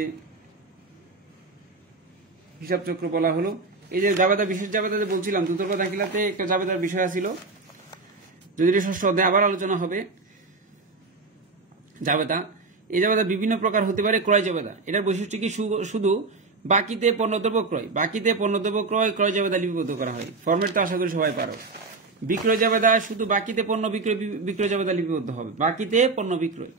হিসাব চক্র বলা হলো। এই যে জাবেদা, বিশেষ জাবেদাতে বলছিলাম দুতরফা দাখিলাতে একটা জাবেদার বিষয় ছিল, যদি ষষ্ঠ অধ্যায়ে আবার আলোচনা হবে। জাবেদা, এই জাবেদা বিভিন্ন প্রকার হতে পারে। ক্রয় জাবেদা, এটার বৈশিষ্ট্য কি, শুধু বাকিতে পণ্যদ্রব্য ক্রয়, বাকিতে পণ্যদ্রব্য ক্রয়, ক্রয় জাবেদা লিপিবদ্ধ করা হয়। ফরম্যাটটা আশা করি সবাই পারো। বিক্রয় জাবেদা, শুধু বাকিতে পণ্য বিক্রয়, বিক্রয় জাবেদা লিপিবদ্ধ হবে, বাকিতে পণ্য বিক্রয়।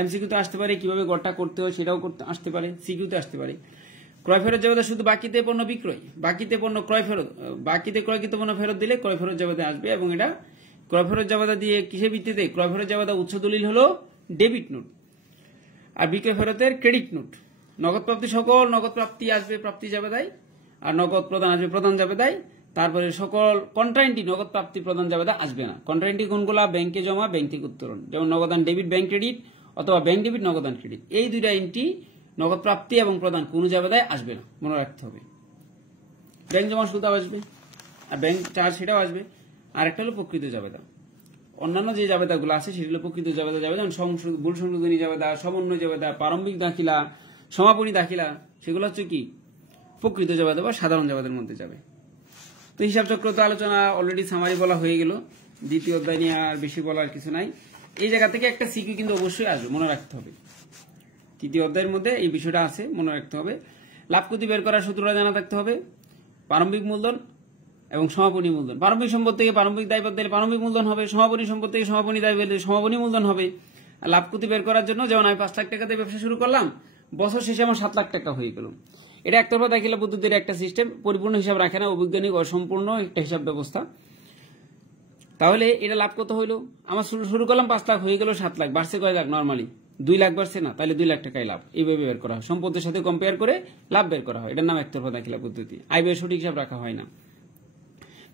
এমসিকিউতে আসতে পারে, কিভাবে গড়টা করতে হয় সেটাও করতে আসতে পারে, সিকিউতে আসতে পারে। ক্রয় ফেরত জাবেদা, শুধু বাকিতে পণ্য বিক্রয়, বাকিতে পণ্য ক্রয় ফেরত, বাকিতে ক্রয়কৃত পণ্য ফেরত দিলে ক্রয় ফেরত জাবেদা আসবে। এবং এটা ক্রয় ফেরত জাবেদা দিয়ে কিসের ভিত্তিতে, ক্রয় ফেরত জাবেদা উৎস দলিল হলো ডেবিট নোট, আর বিক্রয় ফেরতের ক্রেডিট নোট। নগদ প্রাপ্তি, সকল নগদ প্রাপ্তি আসবে প্রাপ্তি জাবেদায়, আর নগদ প্রদান আসবে প্রদান জাবেদায়। তারপরে সকল কন্ট্রাইন্টি নগদ প্রাপ্তি প্রদান জাবেদা আসবে না। কন্ট্রাইন্টি কোনগুলা, ব্যাংকে জমা, ব্যাংক থেকে উত্তোলন, যেমন নগদান ডেবিট ব্যাংক ক্রেডিট, অথবা ব্যাংক ডেবিট নগদান ক্রেডিট, এই দুইটা এন্ট্রি নগদ প্রাপ্তি এবং প্রদান কোন জাবেদায় আসবে না, মনে রাখতে হবে। ব্যাংক জমা সুদাও আসবে, আর ব্যাংক চার্জ সেটাও আসবে। আর একটা হলো প্রকৃত জাবেদা। অন্যান্য যে জাবেদাগুলো আছে সেগুলো প্রকৃত জাবেদা যাবে, যেমন ভুল সংশোধনী জাবেদা, সমন্বয় জাবেদা, প্রারম্ভিক দাখিলা, সমাপনী দাখিলা, সেগুলো হচ্ছে কি প্রকৃত জাবেদা বা সাধারণ জাবেদার মধ্যে যাবে। তো হিসাব চক্র তো আলোচনা অলরেডি সামারি বলা হয়ে গেল, দ্বিতীয় অধ্যায় নিয়ে আর বেশি বলার কিছু নাই। এই জায়গা থেকে একটা সিকিউ কিন্তু অবশ্যই আসবে, মনে রাখতে হবে। তৃতীয় অধ্যায়ের মধ্যে এই বিষয়টা আছে, মনে রাখতে হবে। লাভ ক্ষতি বের করার সূত্রটা জানা থাকতে হবে। প্রারম্ভিক মূলধন এবং সমাপনী মূলধন, প্রারম্ভিক সম্পদ থেকে প্রারম্ভিক দায় বাদ দিলে প্রারম্ভিক মূলধন হবে, সমাপনী সম্পদ থেকে সমাপনী দায় বাদ দিলে সমাপনী মূলধন হবে। আর লাভ ক্ষতি বের করার জন্য যেমন আমি 5 লাখ টাকা দিয়ে ব্যবসা শুরু করলাম, বছর শেষে আমার 7 লাখ টাকা হয়ে গেল। এটা একতরফা দাখিলা পদ্ধতির একটা সিস্টেম, পরিপূর্ণ হিসাব রাখে না, অবৈজ্ঞানিক অসম্পূর্ণ একটা হিসাব ব্যবস্থা। তাহলে এটা লাভ কত হইলো? আমার শুরু করলাম 5 লাখ, হয়ে গেল 7 লাখ, বাড়ছে কয় লাখ? নর্মালি 2 লাখ বাড়ছে না, তাহলে 2 লাখ টাকায় লাভ। এইভাবে বের করা হয়, সম্পদের সাথে কম্পেয়ার করে লাভ বের করা হয়। এটার নাম একতরফা দাখিলা পদ্ধতি। আয় ব্যয়ের সঠিক হিসাব রাখা হয় না।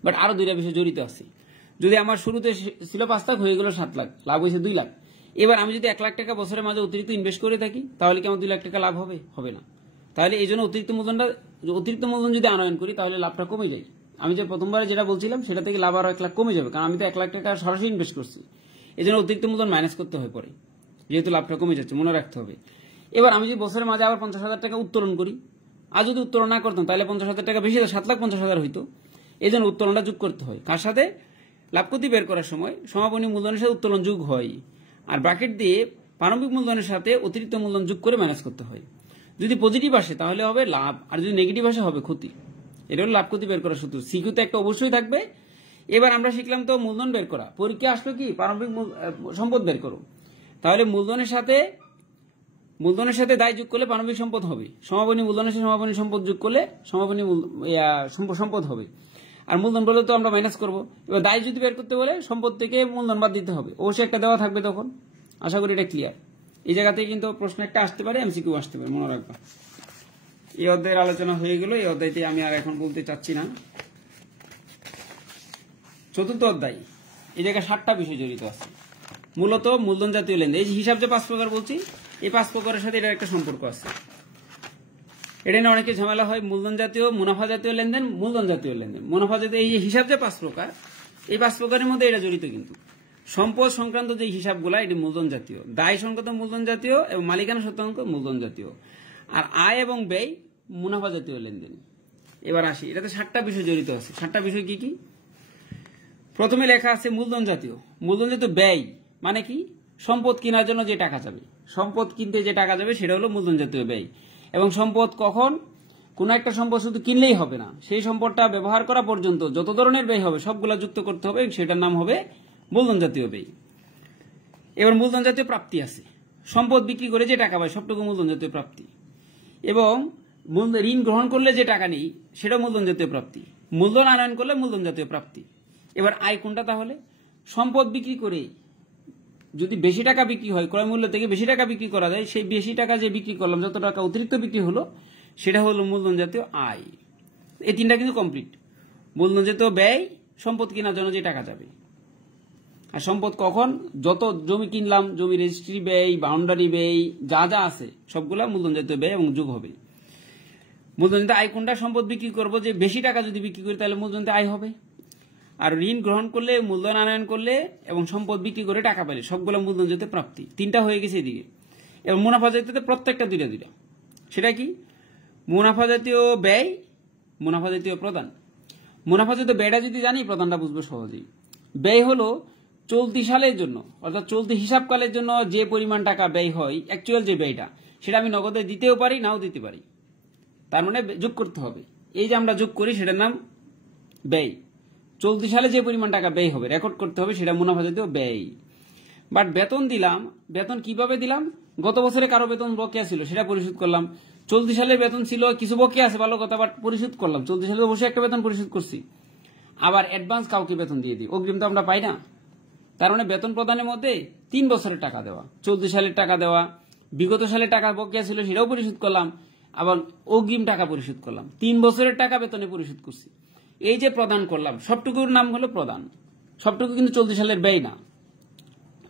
বাট আরো দুইটা বিষয় জড়িত আছে। যদি আমার শুরুতে ছিল 5 লাখ, হয়ে গেল 7 লাখ, লাভ হয়েছে 2 লাখ। এবার আমি যদি 1 লাখ টাকা বছরের মাঝে অতিরিক্ত ইনভেস্ট করে থাকি, তাহলে কি আমার 2 লাখ টাকা লাভ হবে? হবে না। তাহলে এই জন্য অতিরিক্ত মূলধন যদি আনয়ন করি, তাহলে লাভটা কমে যায়। আমি যে প্রথমবারে যেটা বলছিলাম, সেটা থেকে লাভ আরো 1 লাখ কমে যাবে, কারণ আমি তো 1 লাখ টাকা সরাসরি ইনভেস্ট করছি। এই জন্য অতিরিক্ত মূলধন মাইনাস করতে হয়ে পড়ে, যেহেতু লাভটা কমে যাচ্ছে, মনে রাখতে হবে। এবার আমি যদি বছরের মাঝে আবার 50,000 টাকা উত্তোলন করি, আর যদি উত্তোলন না করতাম, তাহলে 50,000 টাকা বেশি, 7,50,000 হইতো। এই জন্য উত্তোলনটা যোগ করতে হয়। কার সাথে? লাভ ক্ষতি বের করার সময় সমাপনী মূলধনের সাথে উত্তোলন যোগ হয়, আর ব্র্যাকেট দিয়ে প্রারম্ভিক মূলধনের সাথে অতিরিক্ত মূলধন যোগ করে মাইনাস করতে হয়। যদি পজিটিভ আসে তাহলে হবে লাভ, আর যদি নেগেটিভ আসে হবে ক্ষতি। এটা হলো লাভ ক্ষতি বের করার সূত্র। সিকিউতে একটা অবশ্যই থাকবে। এবার আমরা শিখলাম তো মূলধন বের করা। পরীক্ষা আসলো কি? প্রারম্ভিক সম্পদ বের করো। তাহলে মূলধনের সাথে দায় যোগ করলে প্রারম্ভিক সম্পদ হবে, সমাপনী মূলধনের সাথে সমাপনী সম্পদ যোগ করলে সমাপনী সম্পদ হবে। আর মূলধন বলে তো আমরা মাইনাস করবো। এবার দায় যদি বের করতে বলে, সম্পদ থেকে মূলধন বাদ দিতে হবে, অবশ্যই একটা দেওয়া থাকবে তখন। আশা করি এটা ক্লিয়ার। এই জায়গা থেকে কিন্তু প্রশ্ন একটা আসতে পারে, এমসিকিউ আসতে পারে, মনে রাখবা। এই অধ্যায়ের আলোচনা হয়ে গেল। এই অধ্যায়টি আমি আর এখন বলতে চাচ্ছি না। চতুর্থ অধ্যায়, এই জায়গায় 7টা বিষয় জড়িত আছে। মূলত মূলধন জাতীয় লেনদেন। এই যে হিসাব যে 5 প্রকার বলছি, এই 5 প্রকারের সাথে এটার একটা সম্পর্ক আছে। এটা নিয়ে অনেকে ঝামেলা হয়। মূলধন জাতীয়, মুনাফা জাতীয় লেনদেন, মূলধন জাতীয় লেনদেন, মুনাফা জাতীয়। এই যে হিসাব যে 5 প্রকার, এই 5 প্রকারের মধ্যে এটা জড়িত। কিন্তু সম্পদ সংক্রান্ত যে হিসাবগুলা, এটি মূলধন জাতীয়। দায় সংক্রান্ত মূলধন জাতীয়, এবং মালিকানা সত্ত্বাঙ্ক মূলধন জাতীয়। আর আয় এবং ব্যয় মুনাফা জাতীয় লেনদেন। এবার আসি, এটাতে 7টা বিষয় জড়িত আছে। 7টা বিষয় কি কি? প্রথমে লেখা আছে মূলধন জাতীয়। মূলধন জাতীয় ব্যয় মানে কি? সম্পদ কেনার জন্য যে টাকা যাবে, সম্পদ কিনতে যে টাকা যাবে, সেটা হলো মূলধন জাতীয় ব্যয়। এবং সম্পদ কখন? কোন একটা সম্পদ শুধু কিনলেই হবে না, সেই সম্পদটা ব্যবহার করা পর্যন্ত যত ধরনের ব্যয় হবে সবগুলা যুক্ত করতে হবে, সেটার নাম হবে মূলধন জাতীয় ব্যয়। এবার মূলধন জাতীয় প্রাপ্তি আছে। সম্পদ বিক্রি করে যে টাকা পায়, সবটুকু মূলধন জাতীয় প্রাপ্তি। এবং ঋণ গ্রহণ করলে যে টাকা নেই, সেটা মূলধন জাতীয় প্রাপ্তি। মূলধন আনয়ন করলে মূলধন জাতীয় প্রাপ্তি। এবার আয় কোনটা? তাহলে সম্পদ বিক্রি করে যদি বেশি টাকা বিক্রি হয়, ক্রয় মূল্য থেকে বেশি টাকা বিক্রি করা যায়, সেই বেশি টাকা যে বিক্রি করলাম, যত টাকা অতিরিক্ত বিক্রি হলো, সেটা হলো মূলধন জাতীয় আয়। এই 3টা কিন্তু কমপ্লিট। মূলধন জাতীয় ব্যয়, সম্পদ কেনার জন্য যে টাকা যাবে। আর সম্পদ কখন? যত জমি কিনলাম, জমি রেজিস্ট্রি ব্যয়, বাউন্ডারি ব্যয়, যা যা আছে সবগুলা মূলধন জাতীয় ব্যয় এবং যোগ হবে। মূলধন জাতীয় আয় কোনটা? সম্পদ বিক্রি করবো যে বেশি টাকা যদি বিক্রি করি, তাহলে মূলধন জাতীয় আয় হবে। আর ঋণ গ্রহণ করলে, মূলধন আনয়ন করলে এবং সম্পদ বিক্রি করে টাকা পেলে, সবগুলো মূলধন জাতীয় প্রাপ্তি। 3টা হয়ে গেছে এদিকে। এবং মুনাফা জাতীয়তে প্রত্যেকটা 2টা। সেটা কি? মুনাফা জাতীয় ব্যয়, মুনাফা জাতীয় প্রদান। মুনাফা জাতীয় ব্যয়টা যদি জানি, প্রদানটা বুঝবো সহজেই। ব্যয় হলো চলতি সালের জন্য, অর্থাৎ চলতি হিসাবকালের জন্য যে পরিমাণ টাকা ব্যয় হয়, অ্যাকচুয়াল যে ব্যয়টা, সেটা আমি নগদে দিতেও পারি, নাও দিতে পারি। তার মানে যোগ করতে হবে। এই যে আমরা যোগ করি, সেটার নাম ব্যয়। চলতি সালে যে পরিমাণ টাকা ব্যয় হবে, রেকর্ড করতে হবে, সেটা মুনাফা জাতীয় ব্যয়। বাট বেতন দিলাম, বেতন কিভাবে দিলাম? গত বছরে কারো বেতন বকেয়া ছিল, সেটা পরিশোধ করলাম। চলতি সালের বেতন ছিল, কিছু বকেয়া আছে, ভালো কথা, বাট পরিশোধ করলাম। চলতি সালে অবশ্যই একটা বেতন পরিশোধ করছি। আবার অ্যাডভান্স কাউকে বেতন দিয়ে দিই, অগ্রিম তো আমরা পাই না। তার মানে বেতন প্রদানের মধ্যে 3 বছরের টাকা দেওয়া, চলতি সালের টাকা দেওয়া, বিগত সালের টাকা বকেয়া ছিল, সেটাও পরিশোধ করলাম, আবার অগ্রিম টাকা পরিশোধ করলাম। 3 বছরের টাকা বেতনে পরিশোধ করছি। এই যে প্রদান করলাম, সবটুকুর নাম হলো প্রদান। সবটুকু কিন্তু চলতি সালের ব্যয় না।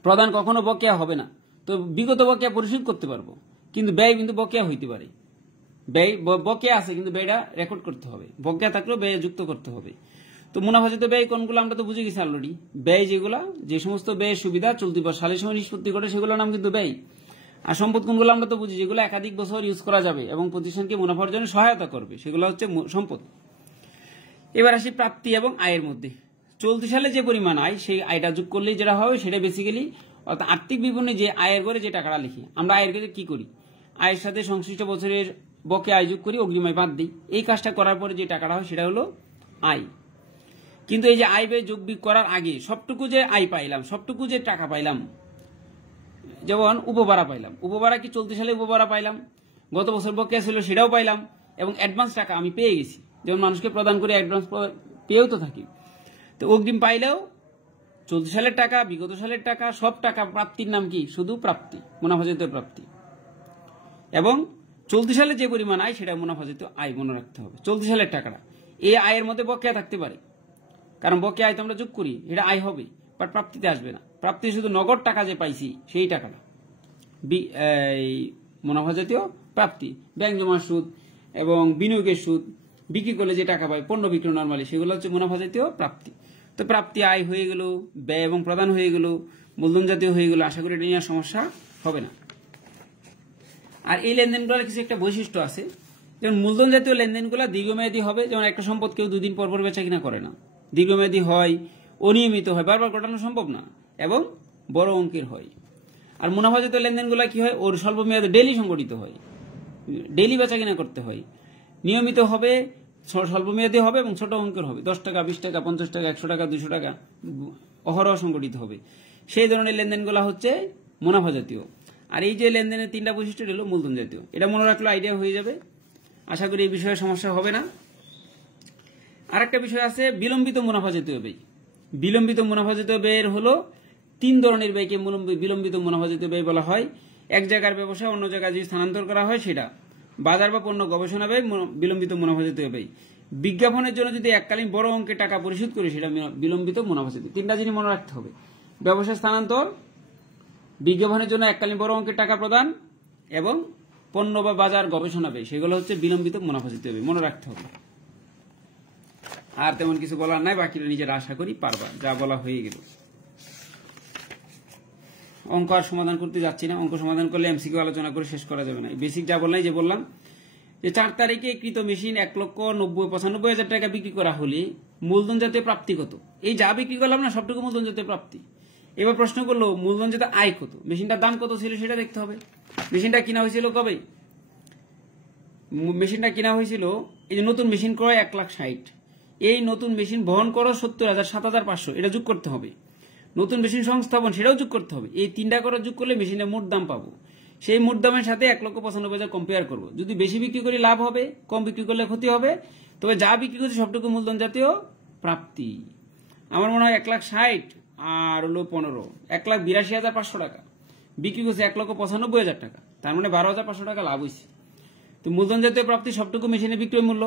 প্রদান কখনো বকেয়া হবে না। তো বিগত বকেয়া পরিশোধ করতে পারবো, কিন্তু ব্যয় কিন্তু বকেয়া হইতে পারে। ব্যয় বকেয়া আছে, কিন্তু ব্যয়টা রেকর্ড করতে হবে। বকেয়া থাকলেও ব্যয় যুক্ত করতে হবে। তো মুনাফা জাতীয় ব্যয় কোনগুলো আমরা তো বুঝে গেছি অলরেডি। ব্যয় যেগুলা, যে সমস্ত ব্যয়ের সুবিধা চলতি বা সালের সময় নিষ্পত্তি করে, সেগুলোর নাম কিন্তু ব্যয়। আর সম্পদ কোনগুলো আমরা তো বুঝি, যেগুলো একাধিক বছর ইউজ করা যাবে এবং প্রতিষ্ঠানকে মুনাফার জন্য সহায়তা করবে, সেগুলো হচ্ছে সম্পদ। এবার আসি প্রাপ্তি এবং আয়ের মধ্যে। চলতি সালে যে পরিমাণ আয়, সেই আয়টা যোগ করলেই যেটা হবে, সেটা বেসিক্যালি, অর্থাৎ আর্থিক বিবরণী যে আয়ের ঘরে যে টাকাটা লিখি, আমরা আয়ের ঘরে কি করি? আয়ের সাথে সংশ্লিষ্ট বছরের বকে আয় যোগ করি, অগ্রিম আয় বাদ দিই। এই কাজটা করার পরে যে টাকাটা হয়, সেটা হলো আয়। কিন্তু এই যে আয় ব্যয় যোগ বিয়োগ করার আগে সবটুকু যে আয় পাইলাম, সবটুকু যে টাকা পাইলাম, যেমন উপভাড়া পাইলাম, উপভাড়া কি চলতি সালে উপভাড়া পাইলাম, গত বছর বকেয়া ছিল সেটাও পাইলাম, এবং অ্যাডভান্স টাকা আমি পেয়ে গেছি, যেমন মানুষকে প্রদান করে অ্যাডভান্স পেয়েও তো থাকি। তো অগ্রিম পাইলেও চলতি সালের টাকা, বিগত সালের টাকা, সব টাকা প্রাপ্তির নাম কি? শুধু প্রাপ্তি, মুনাফাজাতীয় প্রাপ্তি। এবং চলতি সালে যে পরিমাণ আয় সেটা মুনাফাজাতীয় আয় মনে রাখতে হবে। চলতি সালের টাকাটা, এই আয়ের মধ্যে বকেয়া থাকতে পারে, কারণ বকেয়া আয় তো আমরা যোগ করি, এটা আয় হবে, বাট প্রাপ্তিতে আসবে না। প্রাপ্তি শুধু নগদ টাকা যে পাইছি সেই টাকাটা মুনাফাজাতীয় প্রাপ্তি। ব্যাংক জমার সুদ এবং বিনিয়োগের সুদ, বিক্রি করলে যে টাকা পাই, পণ্য বিক্রি নরমালি, সেগুলো হচ্ছে মুনাফাজাতীয় প্রাপ্তি। তো প্রাপ্তি আয় হয়ে গেল, ব্যয় এবং প্রদান হয়ে গেল, মূলধন জাতীয় হয়ে গেল। আশা করি এটা নিয়ে সমস্যা হবে না। আর এই লেনদেনগুলোর কিছু একটা বৈশিষ্ট্য আছে, যেমন মূলধন জাতীয় লেনদেনগুলো দীর্ঘমেয়াদী হবে। যেমন একটা সম্পদ কেউ 2 দিন পর পর বেচা কিনা করে না, দীর্ঘমেয়াদী হয়, অনিয়মিত হয়, বারবার ঘটানো সম্ভব না, এবং বড় অঙ্কের হয়। আর মুনাফাজাতীয় লেনদেনগুলো কি হয়? ওর স্বল্প মেয়াদে ডেইলি সংগঠিত হয়, ডেইলি বেচা কিনা করতে হয়, নিয়মিত হবে, স্বল্প মেয়াদী হবে এবং ছোট অঙ্কের হবে। 10 টাকা, 20 টাকা, 50 টাকা, 100 টাকা, 200 টাকা অহরহ সংগঠিত হবে। সেই ধরনের লেনদেনগুলো হচ্ছে মুনাফা জাতীয়। আর এই যে লেনদেনের 3টা বৈশিষ্ট্য হলো মূলধন জাতীয়। এটা মনে রাখলে আইডিয়া হয়ে যাবে। আশা করি এই বিষয়ে সমস্যা হবে না। আরেকটা বিষয় আছে বিলম্বিত মুনাফা জাতীয় ব্যয়। বিলম্বিত মুনাফা জাতীয় ব্যয়ের হলো 3 ধরনের ব্যয়কে বিলম্বিত মুনাফা জাতীয় ব্যয় বলা হয়। এক জায়গার ব্যবসা অন্য জায়গায় যদি স্থানান্তর করা হয় সেটা। বাজার বা পণ্য গবেষণা ব্যয় বিলম্বিত মুনাফা জাতীয় ব্যয়। বিজ্ঞাপনের জন্য যদি এককালীন বড় অঙ্কের টাকা পরিশোধ করি সেটা বিলম্বিত মুনাফা জাতীয়। 3টা জিনিস মনে রাখতে হবে: ব্যবসা স্থানান্তর, বিজ্ঞাপনের জন্য এককালীন বড় অঙ্কের টাকা প্রদান, এবং পণ্য বা বাজার গবেষণা ব্যয়, সেগুলো হচ্ছে বিলম্বিত মুনাফা জাতীয় ব্যয়। মনে রাখতে হবে। আর তেমন কিছু বলার নাই, বাকিটা নিজের আশা করি পারবা, যা বলা হয়ে গেল। অঙ্ক আর সমাধান করতে যাচ্ছি না, অঙ্ক সমাধান করলে এমসিকিউ আলোচনা করে শেষ করা যাবে না। বেসিক যা বললাই, যে বললাম যে 4 তারিখে কৃত মেশিন 1,95,000 টাকা বিক্রি করা হলে মূলধন জাতীয় প্রাপ্তি কত? এই যা বিক্রি করলাম না সবটুকু মূলধন জাতীয় প্রাপ্তি। এবার প্রশ্ন করলো মূলধন জাতীয় আয় কত, মেশিনটার দাম কত ছিল সেটা দেখতে হবে। মেশিনটা কিনা হয়েছিল কবে? মেশিনটা কিনা হয়েছিল, এই যে নতুন মেশিন ক্রয় 1,60,000, এই নতুন মেশিন বহন করো 70,000, 7,500, এটা যোগ করতে হবে। নতুন মেশিন সংস্থাপন, সেটাও যোগ করতে হবে। এই 3টা করে যোগ করলে মেশিনের মোট দাম পাবো। সেই মোট দামের সাথে 1,95,000 কম্পেয়ার করবো। যদি বেশি বিক্রি করি লাভ হবে, কম বিক্রি করলে ক্ষতি হবে। তবে যা বিক্রি করছি সবটুকু মূলধন জাতীয় প্রাপ্তি। আমার মনে হয় 1,60,000 আর হলো 15, 1,82,500 টাকা বিক্রি করছে 1,95,000 টাকা, তার মানে 12,500 টাকা লাভ হয়েছে। তো মূলধন জাতীয় প্রাপ্তি সবটুকু মেশিনের বিক্রয় মূল্য,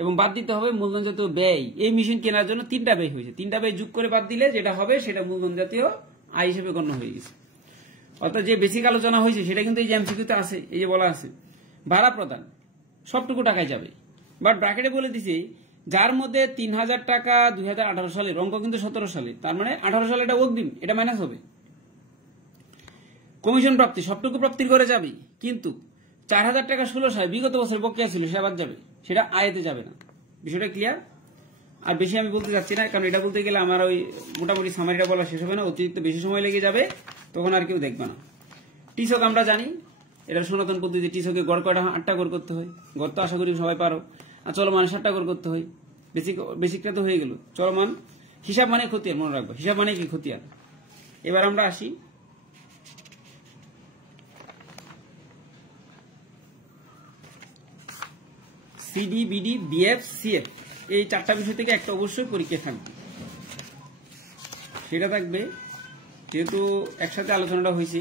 এবং বাদ দিতে হবে মূলধন জাতীয় ব্যয়। এই মেশিন কেনার জন্য 3টা ব্যয় হয়েছে, 3টা ব্যয় যোগ করে বাদ দিলে যেটা হবে সেটা মূলধন জাতীয় আয় হিসেবে গণ্য হয়ে গেছে। অর্থাৎ যে বেসিক আলোচনা হয়েছে সেটা কিন্তু এই যে এমসিকিউতে আছে, এই যে বলা আছে ভাড়া প্রদান সবটুকু টাকায় যাবে। বাট ব্র্যাকেটে বলে দিছি যার মধ্যে 3,000 টাকা 2018 সালের, অঙ্ক কিন্তু 17 সালে, তার মানে 18 সালে এটা অগ্রিম, এটা মাইনাস হবে। কমিশন প্রাপ্তি সবটুকু প্রাপ্তির করে যাবে, কিন্তু 4,000 টাকা 16 সালে বিগত বছর বকেয়া ছিল, সেটা বাদ যাবে, সেটা আয়তে যাবে না। বিষয়টা ক্লিয়ার? আর বেশি আমি বলতে যাচ্ছি না, কারণ এটা বলতে গেলে আমার ওই মোটামুটি সামারিটা বলা শেষ হবে না, অতিরিক্ত বেশি সময় লেগে যাবে, তখন আর কেউ দেখবে না। টিসক আমরা জানি, এটা সনাতন পদ্ধতি। টিসকে গড় কয়টা? 8টা গড় করতে হয়। গড় তো আশা করি সবাই পারো। আর চলমান 7টা গড় করতে হয়। বেসিকটা তো হয়ে গেল। চলমান হিসাব মানে খতিয়ান, মনে রাখবো, হিসাব মানে কি? খতিয়ান। এবার আমরা আসি সিডি, বিডি, বিএফ, সিএফ, এই 4টা বিষয় থেকে একটা অবশ্যই পরীক্ষা থাকবে। সেটা থাকবে, যেহেতু একসাথে আলোচনাটা হয়েছে,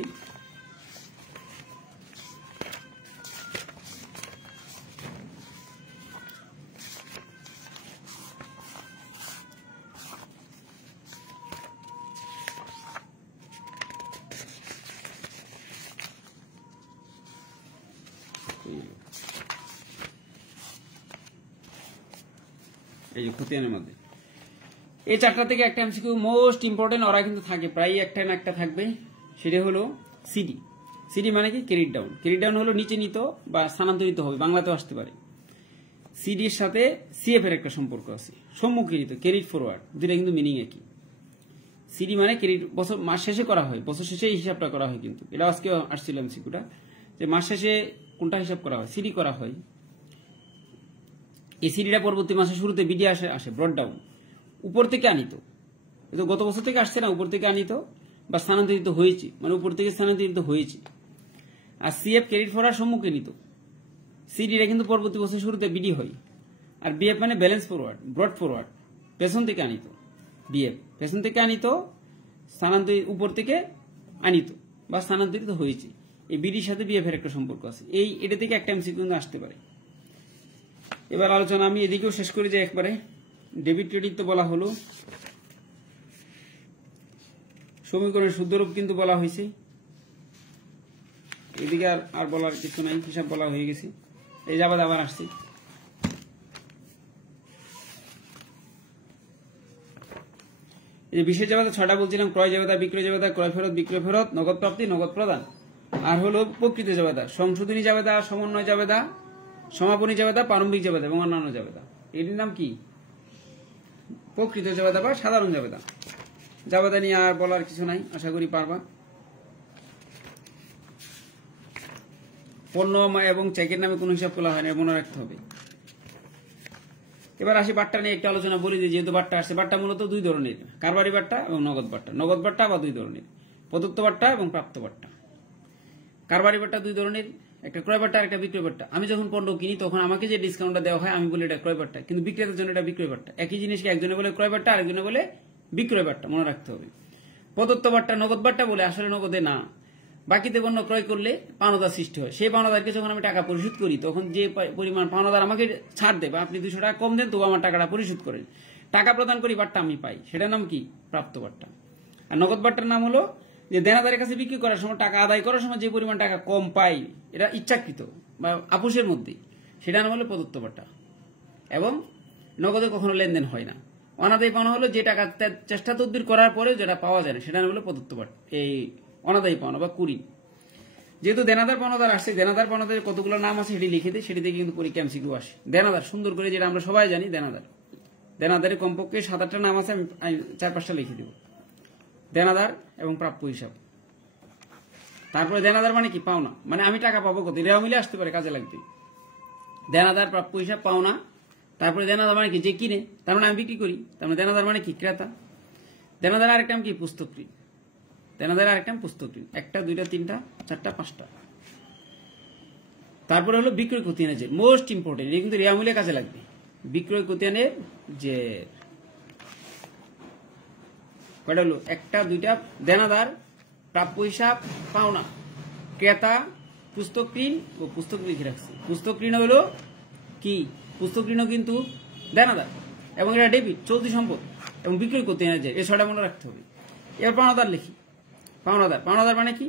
এই যে খতিয়ানের মধ্যে এই 4টা থেকে একটা এমসিকিউ মোস্ট ইম্পর্টেন্ট, ওরা কিন্তু থাকে প্রায় একটা না একটা থাকবে। সেটা হলো সিডি। সিডি মানে কি? Credit down. ক্রেডিট ডাউন হলো নিচে নিত বা স্থানান্তরিত হবে, বাংলাতেও আসতে পারে। সিডির সাথে সিএফ এর একটা সম্পর্ক আছে, সম্মুখীনিত, ক্রেডিট ফরওয়ার্ড, দুইটা কিন্তু মিনিং একই। সিডি মানে ক্রেডিট, বছর মাস শেষে করা হয়, বছর শেষে এই হিসাবটা করা হয়। কিন্তু এটা আজকে আসছিল এমসিকিউটা, যে মাস শেষে কোনটা হিসাব করা হয়? সিডি করা হয়। এই সিডিটা পরবর্তী মাসের শুরুতে বিডি আসে ব্রড ডাউন, উপর থেকে আনিত। গত বছর থেকে আসছে না, উপর থেকে আনিত, বা স্থানান্তরিত হয়েছে, মানে উপর থেকে স্থানান্তরিত হয়েছে। আর সিএফ ক্রেডিট ফরওয়ার্ড সম্মুখে নিত, সিডিটা কিন্তু পরবর্তী বছর শুরুতে বিডি হয়। আর বিএফ মানে ব্যালেন্স ফরওয়ার্ড, ব্রড ফরওয়ার্ড, পেছন থেকে আনিত। বিএফ পেছন থেকে আনিত, স্থানান্তরিত উপর থেকে আনিত বা স্থানান্তরিত হয়েছে। এই বিডির সাথে বিএফ এর একটা সম্পর্ক আছে। এটা থেকে একটা এমসিকিউ আসতে পারে। এবার আলোচনা আমি এদিকেও শেষ করে যাই একবারে। ডেবিট ক্রেডিট তো বলা হলো, সমীকরণের শুদ্ধরূপ কিন্তু বলা হয়েছে। এদিকে আর বলার কিছু নাই, হিসাব বলা হয়ে গেছে। এই যাবাদ আবার আসছে। এই বিশেষ জাবেদা 6টা বলছিলাম, ক্রয় জাবেদা, বিক্রয় জাবেদা, ক্রয় ফেরত, বিক্রয় ফেরত, নগদ প্রাপ্তি, নগদ প্রদান। আর হলো প্রকৃত জাবেদা, সংশোধনী জাবেদা, সমন্বয় জাবেদা, সমাপনী জাবেদা, প্রারম্ভিক জাবেদা এবং অন্যান্য জাবেদা। এটির নাম কি? প্রকৃত জাবেদা বা সাধারণ জাবেদা। জাবেদা নিয়ে আর বলার কিছু নাই, আশা করি পারবা। পণ্য এবং চেকের নামে কোনো হিসাব খোলা হয় না, মনে রাখতে হবে। এবার আসি বাট্টা নিয়ে একটা আলোচনা বলি, যেহেতু বাট্টা আসছে। বাট্টা মূলত দুই ধরনের, কারবারি বাট্টা এবং নগদ বাট্টা। নগদ বাট্টা আবার দুই ধরনের, প্রদত্ত বাট্টা এবং প্রাপ্ত বাট্টা। কারবারি বাট্টা দুই ধরনের, একটা ক্রয় বাট্টা আর একটা বিক্রয় বাট্টা। আমি যখন পণ্য কিনি তখন আমাকে যে ডিসকাউন্টটা দেওয়া হয় আমি বলি এটা ক্রয় বাট্টা, কিন্তু বিক্রেতার জন্য এটা বিক্রয় বাট্টা। একই জিনিসকে একজনে বলে ক্রয় বাট্টা, আরেকজনে বলে বিক্রয় বাট্টা, মনে রাখতে হবে। প্রদত্ত বাট্টা নগদ বাট্টা বলে, আসলে নগদে না। বাকিতে পণ্য ক্রয় করলে পাওনাদার সৃষ্টি হয়। সেই পাওনাদারকে যখন আমি টাকা পরিশোধ করি তখন যে পরিমাণ পাওনাদার আমাকে ছাড় দেবে, আপনি 200 টাকা কম দেন তবু আমার টাকাটা পরিশোধ করেন, টাকা প্রদান করি, বাট্টা আমি পাই, সেটার নাম কি? প্রাপ্ত বাট্টা। আর নগদ বাট্টার নাম হলো যে দেনাদারের কাছে বিক্রি করার সময়, টাকা আদায় করার সময় যে পরিমাণ টাকা কম পাই, এটা ইচ্ছাকৃত বা আপোষের মধ্যে, সেটা নাম হলো প্রদত্ত বাট্টা। এবং নগদে কখনো লেনদেন হয় না। অনাদায়ী পাওনা হলো যে টাকা চেষ্টা তদবির করার পরে যেটা পাওয়া যায় না, সেটা নাম হলো প্রদত্ত বাট্টা। এই অনাদায়ী পাওনা বা কুড়ি। যেহেতু দেনাদার পাওনাদার আসছে, দেনাদার পাওনাদারের কতগুলো নাম আছে সেটি লিখে দিই, সেটি থেকে কিন্তু পরীক্ষা এমসিকিউ আসে। দেনাদার সুন্দর করে, যেটা আমরা সবাই জানি, দেনাদার। দেনাদারের কমপক্ষে 7-8টা নাম আছে, আমি 4-5টা লিখে দেব। দেনাদার এবং প্রাপ্য হিসাব। তারপরে দেনাদার মানে কি? পাওনা, মানে আমি টাকা পাবো কত, রেওয়া মিলে আসতে পারে, কাজে লাগবে। দেনাদার, প্রাপ্য হিসাব, পাওনা। তারপরে দেনাদার মানে কি? যে কিনে, তার মানে আমি বিক্রি করি, তার মানে দেনাদার মানে কি? ক্রেতা। দেনাদার আরেকটা নাম কি? পুস্তক ঋণ। দেনাদার আরেকটা পুস্তক ঋণ। 1টা 2টা 3টা 4টা 5টা। তারপরে হলো বিক্রয় খতিয়ানের জের, মোস্ট ইম্পর্টেন্ট, এটা কিন্তু রেওয়া মিলে কাজে লাগবে। বিক্রয় খতিয়ানের জের কয়টা হলো? 1টা 2টা, দেনাদার, প্রাপ্য হিসাব, পাওনা, ক্রেতা, পুস্তক ঋণ ও পুস্তক লিখে রাখছি। পুস্তক ঋণ হলো কি? পুস্তক ঋণও কিন্তু দেনাদার এবং এটা ডেবিট, চলতি সম্পদ এবং বিক্রয় খতিয়ানের জের, এই 6টা মনে রাখতে হবে। এবার পাওনাদার লিখি। পাওনাদার, পাওনাদার মানে কি?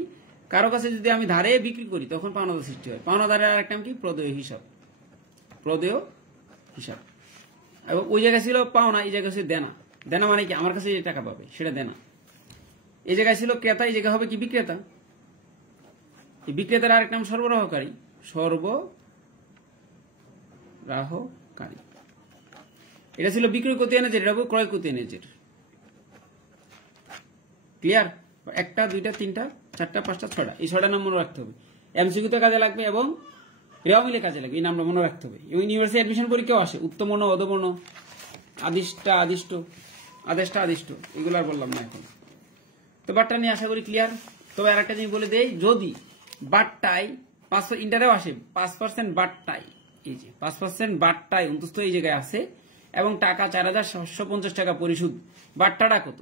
কারো কাছে যদি আমি ধারে বিক্রি করি তখন পাওনাদার সৃষ্টি হয়। পাওনাদারের আরেকটা নাম কি? প্রদেয় হিসাব। প্রদেয় হিসাব। এবং ওই জায়গায় ছিল পাওনা, এই জায়গায় ছিল দেনা। দেনা মানে কি? আমার কাছে যে টাকা পাবে সেটা দেনা। এই জায়গায় ছিল ক্রেতা, এই জায়গায় হবে কি? বিক্রেতা। এই বিক্রেতার আরেক নাম সরবরাহকারী। সরবরাহকারী। এটা ছিল বিক্রয় খতিয়ানের জের, এটা হবে ক্রয় খতিয়ানের জের। ক্লিয়ার? 1টা 2টা 3টা 4টা 5টা 6টা, এই 6টা নাম মনে রাখতে হবে। এমসিকিউতে কাজে লাগবে এবং রেওয়া মিলে কাজে লাগবে, এই নামটা মনে রাখতে হবে। এবং ইউনিভার্সিটি অ্যাডমিশন পরীক্ষাও আসে, উত্তমবর্ণ, অধবর্ণ, আদিষ্টা, আদিষ্ট, আদেশটা, আদিষ্ট, এগুলো আর বললাম না এখন। তো বাট্টা নিয়ে আশা করি ক্লিয়ার। তবে আর একটা জিনিস বলে দেই, যদি বাট্টায় 5 ইন্টারেও আসে 5% বাট্টায়, এই যে 5% বাট্টায় অন্তত এই জায়গায় আছে এবং টাকা 4750 টাকা পরিশোধ, বাট্টাটা কত?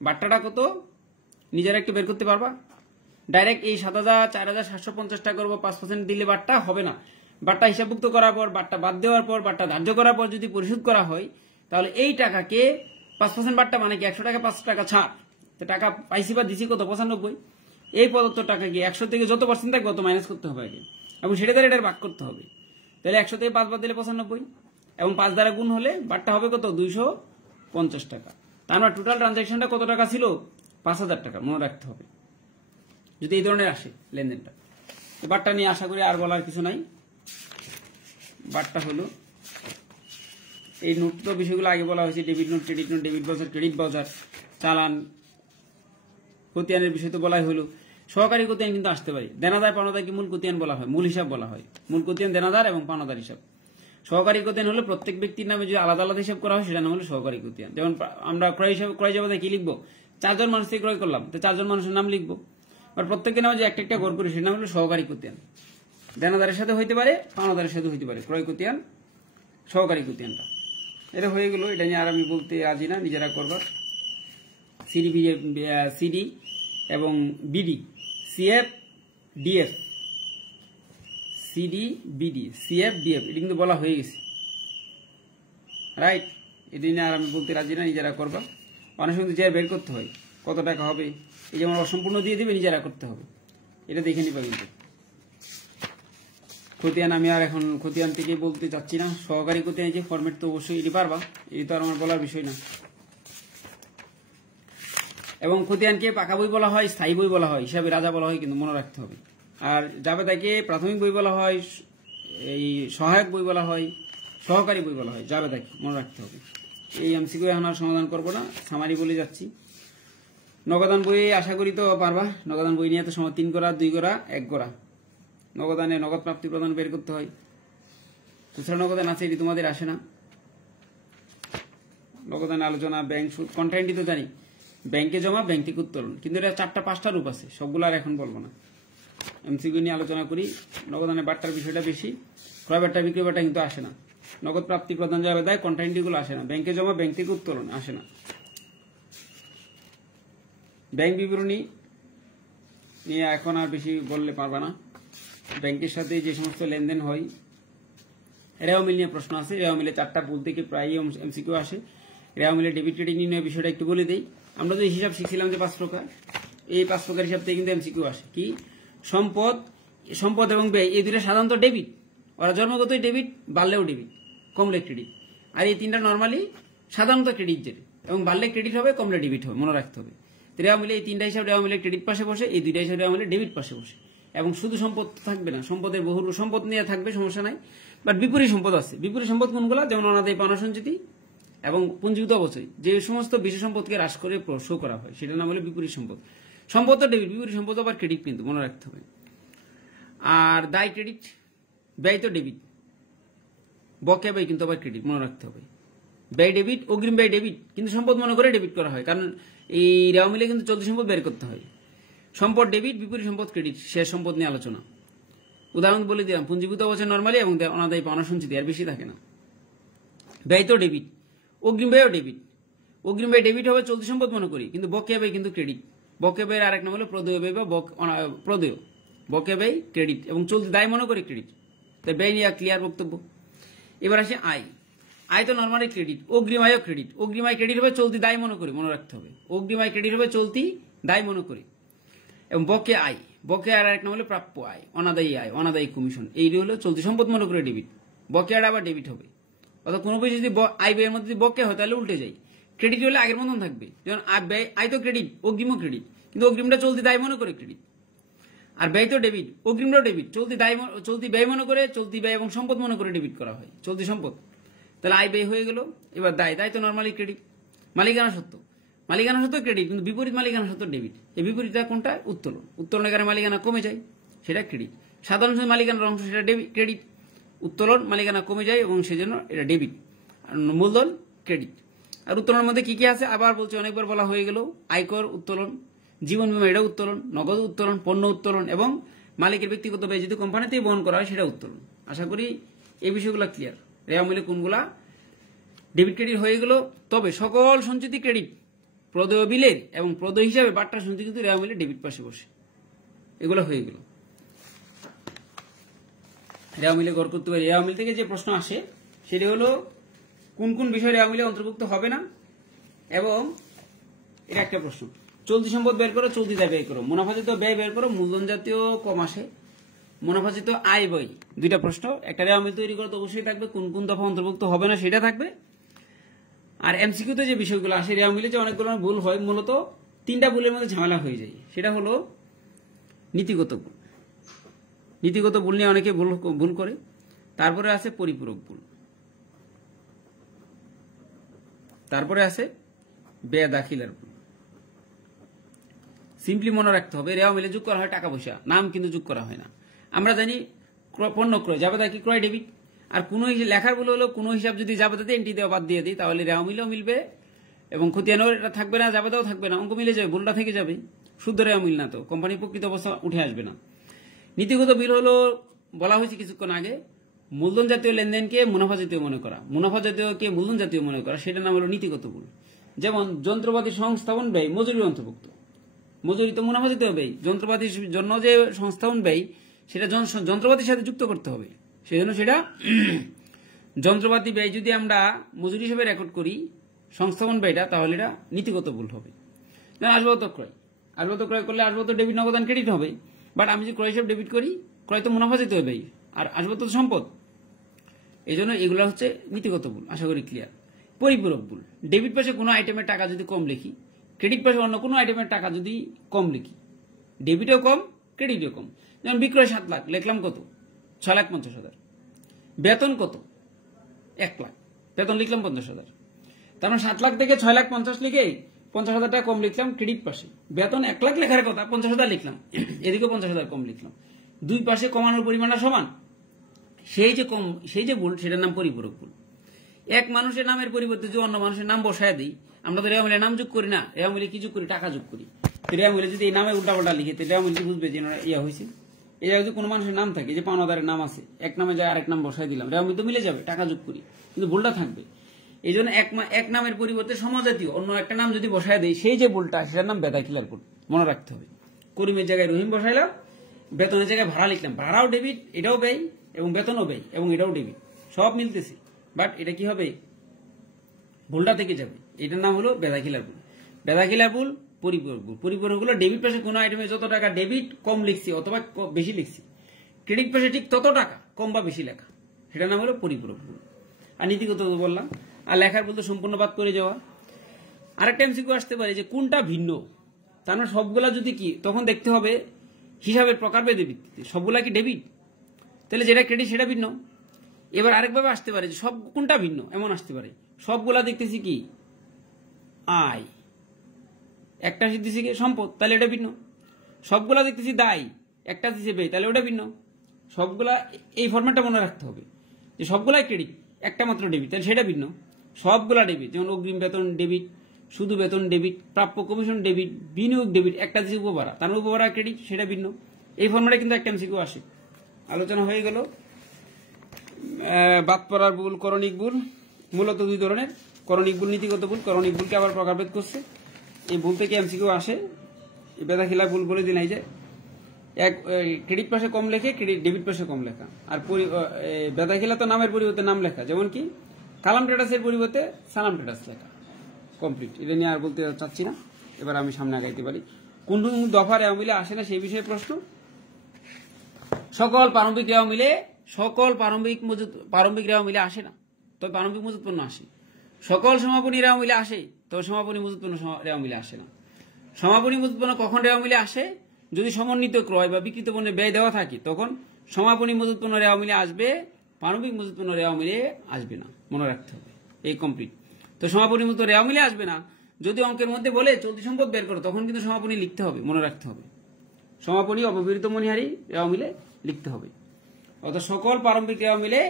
বাট্টাটা কত নিজেরা একটু বের করতে পারবা? ডাইরেক্ট এই 4750 টাকা করবো 5% দিলে বাট্টা হবে না। বাট্টা হিসাবভুক্ত করার পর, বাট্টা বাদ দেওয়ার পর, বাট্টা ধার্য করার পর যদি পরিশোধ করা হয়, তাহলে এই টাকাকে 5% বাট্টা মানে কি? 100 টাকা 5 টাকা ছাড়, তো টাকা পাইছি বা দিছি কত? 95। এই প্রদত্ত টাকা কি 100 থেকে যত পার্সেন্ট থাকবে তত মাইনাস করতে হবে আগে, এবং সেটা দ্বারা এটার ভাগ করতে হবে। তাহলে 100 থেকে 5 বাদ দিলে 95 এবং 5 দ্বারা গুণ হলে বাট্টা হবে কত? 250 টাকা। তার মানে টোটাল ট্রানজাকশনটা কত টাকা ছিল? 5000 টাকা, মনে রাখতে হবে যদি এই ধরনের আসে লেনদেনটা। বাট্টা নিয়ে আশা করি আর বলার কিছু নাই। বাট্টা হলো এই নোট, তো বিষয়গুলো আগে বলা হয়েছে, debit note, credit note, debit বাজার, ক্রেডিট বাজার, চালান, খতিয়ানের বিষয় তো বলাই হলো। সহকারী খতিয়ান কিন্তু আসতে পারে। দেনাদার পাওনাদারকে মূল খতিয়ান বলা হয়, মূল হিসাব বলা হয়। মূল খতিয়ান দেনাদার এবং পাওনাদার হিসাব। সহকারী খতিয়ান হলো প্রত্যেক ব্যক্তির নামে যদি আলাদা আলাদা হিসাব করা হয় সেটা নাম হলো সহকারী খতিয়ান। যেমন আমরা ক্রয় জাবেদায় কি লিখবো? 4 জন মানুষ থেকে ক্রয় করলাম, তো 4 জন মানুষের নাম লিখবো। আর প্রত্যেকের নামে যে একটা একটা ঘর করি সেটা নাম হলো সহকারী খতিয়ান। দেনাদারের সাথে হইতে পারে, পাওনাদারের সাথে হইতে পারে, ক্রয় খতিয়ান, সহকারী খতিয়ানটা। এটা হয়ে গেল। এটা নিয়ে আর আমি বলতে রাজি না, নিজেরা করবা। সিডি এবং BD, CF DF, CD BD CF DF, এটা কিন্তু বলা হয়ে গেছে, রাইট। এটা নিয়ে আর আমি বলতে রাজি না, নিজেরা করবা। অনেক সময় নিজেরা বের করতে হয় কত টাকা হবে, এই যেমন অসম্পূর্ণ দিয়ে দিবে, নিজেরা করতে হবে, এটা দেখে নিবা। কিন্তু খতিয়ান আমি আর এখন খতিয়ান থেকে বলতে চাচ্ছি না। সহকারী খতিয়ান যে ফরম্যাট তো অবশ্যই এটি পারবা, এটি তো আর আমার বলার বিষয় না। এবং খতিয়ানকে পাকা বই বলা হয়, স্থায়ী বই বলা হয়, হিসাবে রাজা বলা হয়, কিন্তু মনে রাখতে হবে। আর জাবেদাকে প্রাথমিক বই বলা হয়, এই সহায়ক বই বলা হয়, সহকারী বই বলা হয়, জাবেদাকে মনে রাখতে হবে। এই এমসিকিউ এখন আর সমাধান করবো না, সামারি বলে যাচ্ছি। নগদান বই আশা করি তো পারবা। নগদান বই নিয়ে তো সময় 3 গোড়া, 2 গোড়া, 1 গোড়া। নগদানে নগদ প্রাপ্তি প্রদান বের করতে হয়। খুচরা নগদান আছে, এটি তোমাদের আসে না। নগদান আলোচনা, ব্যাংক সুদ, কন্টেন্টই তো জানি, ব্যাংকে জমা, ব্যাংক থেকে উত্তোলন, কিন্তু এটা 4-5টা রূপ আছে, সবগুলো আর এখন বলবো না। এমসিকিউ নিয়ে আলোচনা করি। নগদানে বাট্টার বিষয়টা বেশি, ক্রয় বাট্টা, বিক্রয় বাট্টা কিন্তু আসে না। নগদ প্রাপ্তি প্রদান যাবে দেয়, কন্টেন্টগুলো আসে না। ব্যাংকে জমা, ব্যাংক থেকে উত্তোলন আসে না। ব্যাংক বিবরণী নিয়ে এখন আর বেশি বললে পারবা না। ব্যাংকের সাথে যে সমস্ত লেনদেন হয়, রেওয়া মিল নিয়ে প্রশ্ন আছে। রেওয়া মিলে 4টা ভুল থেকে প্রায় এমসিকিউ আসে। রেওয়া মিলে ডেবিট ক্রেডিট নির্ণয় বিষয়টা একটু বলে দেই। আমরা যে হিসাব শিখছিলাম যে 5 প্রকার, এই 5 প্রকার হিসাব থেকে কিন্তু এমসিকিউ আসে। কি? সম্পদ এবং ব্যয়, এই দুটো সাধারণত ডেবিট, ওরা জন্মগতই ডেবিট, বাড়লেও ডেবিট, কমলে ক্রেডিট। আর এই 3টা নর্মালি সাধারণত ক্রেডিট যেটা, এবং বাড়লে ক্রেডিট হবে, কমলে ডেবিট হবে, মনে রাখতে হবে। রেওয়া মিলে এই 3টা হিসাব রেওয়া মিলে ক্রেডিট পাশে বসে, এই 2টা হিসাব রেওয়া মিলে ডেবিট পাশে বসে। এবং শুধু সম্পদ থাকবে না, সম্পদের বহু সম্পদ নিয়ে থাকবে, সমস্যা নাই, বাট বিপরীত সম্পদ আছে। বিপরীত সম্পদ কোনগুলো? যেমন অনাদায়ী পাওনা সঞ্চিতি এবং পুঞ্জীভূত অবচয়, যে সমস্ত বিশেষ সম্পদকে হ্রাস করে শো করা হয়, সেটা নাম হলো বিপরীত সম্পদ। সম্পদ তো ডেবিট, বিপরীত সম্পদ আবার ক্রেডিট, কিন্তু মনে রাখতে হবে। আর দায় ক্রেডিট, ব্যয় তো ডেবিট, বকেয়া ব্যয় কিন্তু আবার ক্রেডিট, মনে রাখতে হবে। ব্যয় ডেবিট, অগ্রিম ব্যয় ডেবিট, কিন্তু সম্পদ মনে করে ডেবিট করা হয়, কারণ এই রেওয়া মিলে কিন্তু চলতি সম্পদ বের করতে হয়। সম্পদ ডেবিট, বিপরীত সম্পদ ক্রেডিট, শেষ সম্পদ নিয়ে আলোচনা। উদাহরণ বলে দিলাম, পুঞ্জীভূত অবচয় নর্মালি এবং অনাদায়ী পাওনা সঞ্চিতি, আর বেশি থাকে না। ব্যয় তো ডেবিট, অগ্রিম ব্যয়ও ডেবিট। অগ্রিম ব্যয় ডেবিট হবে, চলতি সম্পদ মনে করি, কিন্তু বকেয়া ব্যয় কিন্তু ক্রেডিট। বকেয়া ব্যয়ের আরেক নাম হলো প্রদেয় ব্যয় বা প্রদেয়। বকেয়া ব্যয় ক্রেডিট এবং চলতি দায় মনে করি ক্রেডিট। তাই ব্যয় নিয়ে ক্লিয়ার বক্তব্য। এবার আসে আয়। আয় তো নর্মালি ক্রেডিট, অগ্রিম আয়ও ক্রেডিট। অগ্রিম আয় ক্রেডিট হবে, চলতি দায় মনে করি, মনে রাখতে হবে। অগ্রিম আয় ক্রেডিট হবে, চলতি দায় মনে করি। এবং বকেয়া আয়, বকেয়া আর এক নাম হলো প্রাপ্য আয়, অনাদায়ী আয়, অনাদায়ী কমিশন, এইটি হলো চলতি সম্পদ মনে করে ডেবিট। বকেয়াটা আবার ডেবিট হবে। অর্থাৎ কোনো বিষয় যদি আয় ব্যয়ের মধ্যে যদি বকেয়া হয়, তাহলে উল্টে যায়। ক্রেডিট হলে আগের মতন থাকবে, যেমন আয় তো ক্রেডিট, অগ্রিমও ক্রেডিট, কিন্তু অগ্রিমটা চলতি দায় মনে করে ক্রেডিট। আর ব্যয় তো ডেবিট, অগ্রিমটাও ডেবিট, চলতি ব্যয় মনে করে, চলতি ব্যয় এবং সম্পদ মনে করে ডেবিট করা হয়, চলতি সম্পদ। তাহলে আয় ব্যয় হয়ে গেল। এবার দায়, দায় তো নর্মালি ক্রেডিট। মালিকানা সত্ত্ব, মালিকানা সত্ত্ব ক্রেডিট, কিন্তু বিপরীত মালিকানা সত্ত্ব ডেবিট। এই বিপরীতটা কোনটা? উত্তোলন। উত্তোলনের কারণে মালিকানা কমে যায়, সেটা ক্রেডিট। সাধারণ মালিকানার অংশ, সেটা ক্রেডিট। উত্তোলন, মালিকানা কমে যায় এবং সেজন্য এটা ডেবিট। আর মূলধন ক্রেডিট। আর উত্তোলনের মধ্যে কি কি আছে আবার বলছি, অনেকবার বলা হয়ে গেল। আয়কর উত্তোলন, জীবন বীমা এটা উত্তোলন, নগদ উত্তোলন, পণ্য উত্তোলন এবং মালিকের ব্যক্তিগত ব্যয় যদি কোম্পানিতেই বহন করা হয়, সেটা উত্তোলন। আশা করি এই বিষয়গুলো ক্লিয়ার। রেওয়া মিলে কোনগুলা ডেবিট ক্রেডিট হয়ে গেল। তবে সকল সঞ্চিতি ক্রেডিট, প্রদেয় বিলের এবং প্রদেয় হিসাবে বাট্টার সঞ্চিতি কিন্তু রেওয়া মিলে ডেবিট পাশে বসে, এগুলো হয়ে গেল। রেওয়া মিলে গড় করতে পারি। রেওয়া মিল থেকে যে প্রশ্ন আসে সেটি হলো কোন কোন বিষয় রেওয়া মিলে অন্তর্ভুক্ত হবে না, এবং এটা একটা প্রশ্ন। চলতি সম্পদ বের করো, চলতি দায় ব্যয় করো, মুনাফাজিত ব্যয় বের করো, মূলধন জাতীয় কম আসে, মুনাফাজিত আয় ব্যয়। 2টা প্রশ্ন। একটা রেওয়া মিল তৈরি করতে অবশ্যই থাকবে, কোন কোন দফা অন্তর্ভুক্ত হবে না সেটা থাকবে। আর এমসিকিউতে যে বিষয়গুলো আসে, রেওয়া মিলে যে অনেকগুলো ভুল হয়, মূলত 3টা ভুলের মধ্যে ঝামেলা হয়ে যায়। সেটা হলো নীতিগত ভুল। নীতিগত ভুল নিয়ে অনেকে ভুল করে। তারপরে আছে পরিপূরক ভুল, তারপরে আছে ব্যয় দাখিলার ভুল। সিম্পলি মনে রাখতে হবে, রেওয়া মিলে যোগ করা হয় টাকা পয়সা, নাম কিন্তু যোগ করা হয় না। আমরা জানি পণ্য ক্রয়, জাবেদা কি ক্রয় ডেবিট। আর কোনো লেখার ভুল হলো কোনো হিসাব যদি জাবেদাতে এন্ট্রি দেওয়া বাদ দিয়ে দিই, তাহলে রেওয়া মিলেও মিলবে, এবং খতিয়ানও এটা থাকবে না, জাবেদাও থাকবে না, অঙ্ক মিলে যাবে, ভুলটা থেকে যাবে, শুদ্ধ রেওয়া মিল না, তো কোম্পানির প্রকৃত অবস্থা উঠে আসবে না। নীতিগত বিল হলো বলা হয়েছে কিছুক্ষণ আগে, মূলধন জাতীয় লেনদেনকে মুনাফা জাতীয় মনে করা, মুনাফা জাতীয়কে মূলধন জাতীয় মনে করা, সেটা নাম হলো নীতিগত ভুল। যেমন যন্ত্রপাতি সংস্থাপন ব্যয় মজুরির অন্তর্ভুক্ত, মজুরি তো মুনাফা জাতীয় ব্যয়, যন্ত্রপাতির জন্য যে সংস্থাপন ব্যয় সেটা যন্ত্রপাতির সাথে যুক্ত করতে হবে, সেজন্য সেটা যন্ত্রপাতি ব্যয় যদি আমরা মজুরি হিসেবে রেকর্ড করি সংস্থাপন ব্যয়টা, তাহলে এটা নীতিগত ভুল হবে। আসবাবপত্র ক্রয়, আসবাবপত্র ক্রয় করলে আসবাবপত্র ডেবিট নগদান ক্রেডিট হবে, বাট আমি যদি ক্রয় হিসাবে ডেবিট করি, ক্রয় তো মুনাফা জাতীয় ব্যয় আর আসবাবপত্র সম্পদ, এই জন্য এগুলো হচ্ছে নীতিগত ভুল। আশা করি ক্লিয়ার। পরিপূরক ভুল, ডেবিট পাশে কোনো আইটেমের টাকা যদি কম লিখি, ক্রেডিট পাশে অন্য কোনো আইটেমের টাকা যদি কম লিখি, ডেবিটও কম ক্রেডিটও কম। যেমন বিক্রয় 7 লাখ, লিখলাম কত 6,50,000, বেতন কত 1 লাখ, বেতন লিখলাম 50,000, তার মানে 7 লাখ থেকে 6,50,000 লিখে 50,000 টাকা কম লিখলাম ক্রেডিট পাশে, বেতন 1 লাখ লেখার কথা 50,000 লিখলাম, এদিকে 50,000 কম লিখলাম, দুই পাশে কমানোর পরিমাণটা সমান, সেই যে ভুল সেটার নাম পরিপূরক ভুল। এক মানুষের নামের পরিবর্তে যে অন্য মানুষের নাম বসায় দিই, আমরা তো রেওয়া মিলে নাম যোগ করি না, রেওয়া মিলে কি যোগ করি, টাকা যোগ করি। রেওয়া মিলে যদি এই নামে উল্টাপাল্টা লিখে, রেওয়া মিলে বুঝবে যে ইয়া হয়েছে। এই জায়গায় যদি কোনো মানুষের নাম থাকে, যে পাওনাদারের নাম আছে, এক নামে যায় আরেক নাম বসায় দিলাম, রেওয়া মিলে তো মিলে যাবে, টাকা যোগ করি, কিন্তু ভুলটা থাকবে। এই জন্য এক নামের পরিবর্তে সমজাতীয় অন্য একটা নাম যদি বসায় দেয়, সেই যে ভুলটা সেটার নাম বেদাখিলার ভুল, মনে রাখতে হবে। করিমের জায়গায় রহিম বসাইলাম, বেতনের জায়গায় ভাড়া লিখলাম, ভাড়াও ডেবিট, এটাও ব্যয়, এবং বেতনও ব্যয়, এবং এটাও ডেবিট, সব মিলতেছে, বাট এটা কি হবে, ভুলটা থেকে যাবে। এটার নাম হলো বেদাখিলার ভুল। বেদাখিলার ভুল পরিপূরক ভুল। পরিপূরক হলো ডেবিট পাশে কোনো আইটেমে যত টাকা ডেবিট কম লিখছি অথবা বেশি লিখছি, ক্রেডিট পাশে ঠিক তত টাকা কম বা বেশি লেখা, সেটার নাম হলো পরিপূরক ভুল। আর নীতিগত বললাম। আর লেখার বলতে সম্পূর্ণ বাদ করে যাওয়া। আরেকটা এমসিকিউ আসতে পারে যে কোনটা ভিন্ন, তার মানে সবগুলা যদি কি, তখন দেখতে হবে হিসাবের প্রকারভেদে ভিত্তিতে সবগুলা কি ডেবিট, তাহলে যেটা ক্রেডিট সেটা ভিন্ন। এবার আরেকভাবে আসতে পারে যে সব কোনটা ভিন্ন, এমন আসতে পারে সবগুলা দেখতেছি কি আয়, একটা দিতেছি কি সম্পদ, তাহলে এটা ভিন্ন। সবগুলা দেখতেছি দায়, একটা দিচ্ছে ব্যয়, তাহলে ওটা ভিন্ন। সবগুলা এই ফরম্যাটটা মনে রাখতে হবে যে সবগুলাই ক্রেডিট, একটা মাত্র ডেবিট, তাহলে সেটা ভিন্ন। সবগুলা ডেবিট, যেমন অগ্রিম বেতন ডেবিট, শুধু বেতন ডেবিট, প্রাপ্য কমিশন ডেবিট, বিনিয়োগ ডেবিট, একটা দিচ্ছে উপভাড়া, তার উপভাড়া ক্রেডিট, সেটা ভিন্ন। এই ফরম্যাটে কিন্তু একটা এমসিকিউ আসে। আলোচনা হয়ে গেল বাদ পড়ার ভুল, করণিক ভুল। মূলত দুই ধরনের, করণিক ভুল, নীতিগত ভুল। করণিক ভুলকে আবার প্রকারভেদ করছে। এই ভুল থেকে এমসিকিউ আসে। বেদাখিলা ভুল বলে দিন, এই যে এক ক্রেডিট পাশে কম লেখে, ক্রেডিট ডেবিট পাশে কম লেখা। আর বেদাখিলা তো নামের পরিবর্তে নাম লেখা, যেমন কি কালাম ট্রেডার্সের পরিবর্তে সালাম ট্রেডার্স লেখা। কমপ্লিট, এটা নিয়ে আর বলতে চাচ্ছি না। এবার আমি সামনে আগাইতে পারি। কোন দফা রেওয়া মিলে আসে না সেই বিষয়ে প্রশ্ন। সকল প্রারম্ভিক রেওয়া মিলে, সকল প্রারম্ভিক রেওয়া মিলে আসে না, তবে প্রারম্ভিক মজুত পণ্য আসে। সকল সমাপনী রেওয়া মিলে আসে, তবে সমাপনী মজুত পণ্য রেওয়া মিলে আসে না। সমাপনী মজুত পণ্য কখন রেওয়া মিলে আসে? যদি সমন্বিত ক্রয় বা বিকৃত পণ্যের ব্যয় দেওয়া থাকে, তখন সমাপনী মজুত পণ্য রেওয়া মিলে আসবে, প্রারম্ভিক মজুত পণ্য রেওয়া মিলে আসবে না, মনে রাখতে হবে। এই কমপ্লিট। তো সমাপনী মজুত রেওয়া মিলে আসবে না। যদি অঙ্কের মধ্যে বলে চলতি সম্পদ বের করো, তখন কিন্তু সমাপনী লিখতে হবে, মনে রাখতে হবে। সমাপনী অব্যবহৃত মণিহারি রেওয়া মিলে লিখতে হবে। অর্থাৎ সকল প্রারম্ভিক রেওয়া মিলে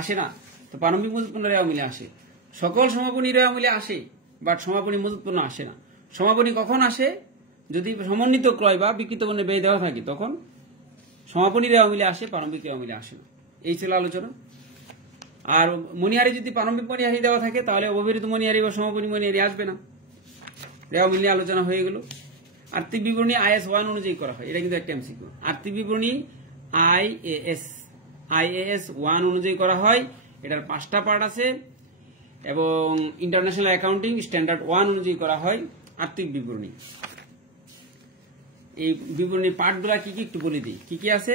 আসে না, তো প্রারম্ভিক মজুত পণ্য রেওয়া মিলে আসে। সকল সমাপনী রেওয়া মিলে আসে, বাট সমাপনী মজুত পণ্য আসে না। সমাপনী কখন আসে? যদি সমন্বিত ক্রয় বা বিকৃত পণ্যের ব্যয় দেওয়া থাকে, তখন সমাপনী রেওয়া মিলে আসে, প্রারম্ভিক রেওয়া মিলে আসে না। এই ছিল আলোচনা। আর মণিহারি যদি প্রারম্ভিক মণিহারি দেওয়া থাকে, তাহলে অব্যবহৃত মণিহারি বা সমাপনী মণিহারি আসবে না। রেওয়া মিলে আলোচনা হয়ে গেল। আর্থিক বিবরণী IAS 1 অনুযায়ী করা হয়, এটা কিন্তু একটা এমসিকিউ। আর্থিক বিবরণী IAS 1 অনুযায়ী করা হয়। এটার 5টা পার্ট আছে, এবং ইন্টারন্যাশনাল অ্যাকাউন্টিং স্ট্যান্ডার্ড 1 অনুযায়ী করা হয় আর্থিক বিবরণী। এই বিবরণীর পার্টগুলা কি কি একটু বলে দিই। কি কি আছে?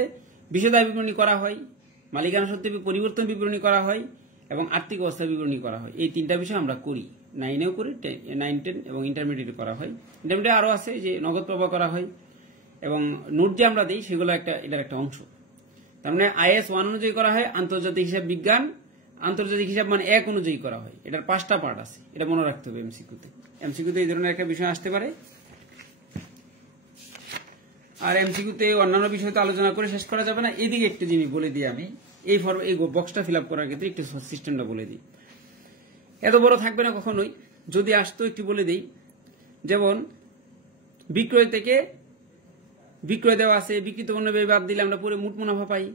বিশদায় বিবরণী করা হয়, মালিকানা সত্ত্বে পরিবর্তন বিবরণী করা হয়, এবং আর্থিক অবস্থা বিবরণী করা হয়। এই 3টা বিষয় আমরা করি, 9-এও করি, 9, 10 এবং ইন্টারমিডিয়েটে করা হয়। ইন্টারমিডিয়েট আরো আছে, যে নগদ প্রবাহ করা হয়, এবং নোট যে আমরা দিই সেগুলো এটার একটা অংশ। তার মানে IAS 1 অনুযায়ী করা হয়। আন্তর্জাতিক হিসাব বিজ্ঞান, আন্তর্জাতিক হিসাব মানে 1 অনুযায়ী করা হয়। এটার 5টা পার্ট আছে, এটা মনে রাখতে হবে এমসিকিউতে। এমসিকিউতে এই ধরনের একটা বিষয় আসতে পারে। আর এমসিকিউতে অন্যান্য বিষয় তো আলোচনা করে শেষ করা যাবে না। এদিকে একটু জিনিস বলে দিই আমি, এই বক্সটা ফিল আপ করার ক্ষেত্রে একটু সিস্টেমটা বলে দিই। এত বড় থাকবে না কখনোই, যদি আসতো একটু বলে দিই, যেমন বিক্রয় থেকে বিক্রয় দেওয়া আছে, বিক্রিত পণ্য ব্যয় বাদ দিলে আমরা পুরো মোট মুনাফা পাই।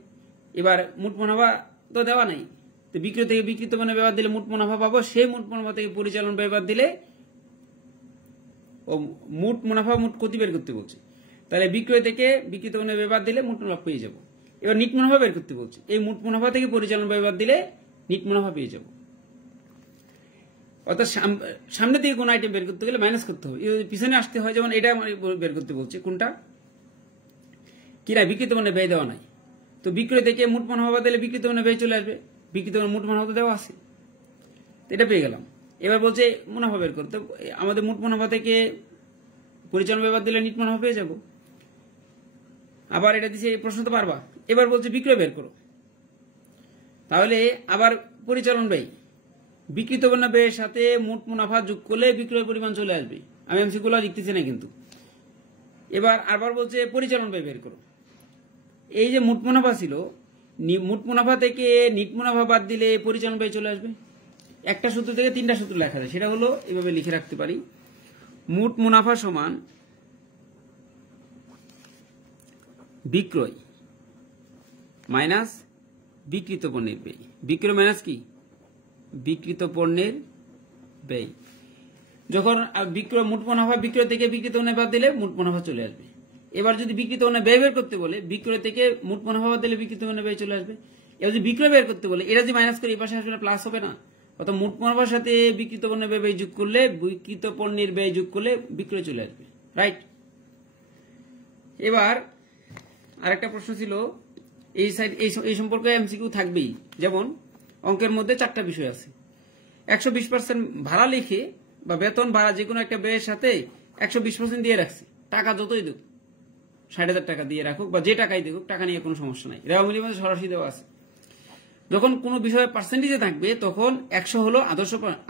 এবার মোট মুনাফা তো দেওয়া নাই, তো বিক্রয় থেকে বিক্রিত পণ্য ব্যয় বাদ দিলে মোট মুনাফা পাবো, সেই মোট মুনাফা থেকে পরিচালন ব্যয় বাদ দিলে মোট মুনাফা মোট ক্ষতি বের করতে বলছে। তাহলে বিক্রয় থেকে বিক্রিত পণ্য ব্যয় বাদ দিলে মোট মুনাফা পেয়ে যাবো। এবার নিট মুনাফা বের করতে বলছে, এই মোট মুনাফা থেকে পরিচালন ব্যয় বাদ দিলে নিট মুনাফা পেয়ে যাবো। অর্থাৎ সামনে থেকে কোন আইটেম বের করতে গেলে মাইনাস করতে হবে, পিছনে আসতে হয়। যেমন এটা বের করতে বলছে, কোনটা কিনা বিক্রিত পণ্যে ব্যয় দেওয়া নাই, তো বিক্রয় থেকে মোট মুনাফা দিলে বিক্রিত পণ্যে ব্যয় চলে আসবে, বিক্রিত মোট মুনাফা দেওয়া আছে, এটা পেয়ে গেলাম। এবার বলছে মুনাফা বের করতে, আমাদের মোট মুনাফা থেকে পরিচালন ব্যয় বাদ দিলে নিট মুনাফা পেয়ে যাব। আবার এটা দিচ্ছে এই প্রশ্ন তো পারবা। এবার বলছে বিক্রয় বের করো, তাহলে আবার পরিচালন ব্যয় বিক্রিত পণ্য ব্যয়ের সাথে মোট মুনাফা যোগ করলে বিক্রয় পরিমাণ চলে আসবে। আমি এমসিকিউ গুলো লিখতেছি না কিন্তু। এবার আবার বলছে পরিচালন ব্যয় বের করো, এই যে মোট মুনাফা ছিল, মোট মুনাফা থেকে নিট মুনাফা বাদ দিলে পরিচালন ব্যয় চলে আসবে। একটা সূত্র থেকে তিনটা সূত্র লেখা যায়, সেটা হলো এভাবে লিখে রাখতে পারি, মোট মুনাফা সমান বিক্রয় মাইনাস বিক্রিত পণ্যের ব্যয়। বিক্রয় মাইনাস কি বিক্রিত পণ্যের ব্যয়। যখন বিক্রয় মোট মুনাফা বিক্রয় থেকে বিক্রিত পণ্য বাদ দিলে মোট মুনাফা চলে আসবে। এবার যদি বিক্রিত পণ্য ব্যয় বের করতে বলে, বিক্রয় থেকে মোট মুনাফা বাদ দিলে বিক্রিত পণ্য ব্যয় চলে আসবে। এবার যদি বিক্রয় বের করতে বলে, এটা যদি মাইনাস করে এই পাশে আসবে, প্লাস হবে না। অর্থাৎ মোট মুনাফার সাথে বিক্রিত পণ্য ব্যয় যোগ করলে, বিক্রিত পণ্যের ব্যয় যোগ করলে বিক্রয় চলে আসবে, রাইট। এবার আরেকটা প্রশ্ন ছিল এই সাইড, এই সম্পর্কে এমসিকিউ থাকবেই। যেমন অঙ্কের মধ্যে 4টা বিষয় আছে, 120% ভাড়া লিখে বা বেতন ভাড়া যে কোনো একটা ব্যয়ের সাথে 120% দিয়ে রাখছে, টাকা যতই দেখ, 60,000 টাকা দিয়ে রাখুক বা যে টাকাই দেখুক, টাকা নিয়ে কোনো সমস্যা নাই, রেওয়া মূল্যের মধ্যে সরাসরি দেওয়া আছে। যখন কোনো বিষয়ে পার্সেন্টেজে থাকবে তখন 100 হলো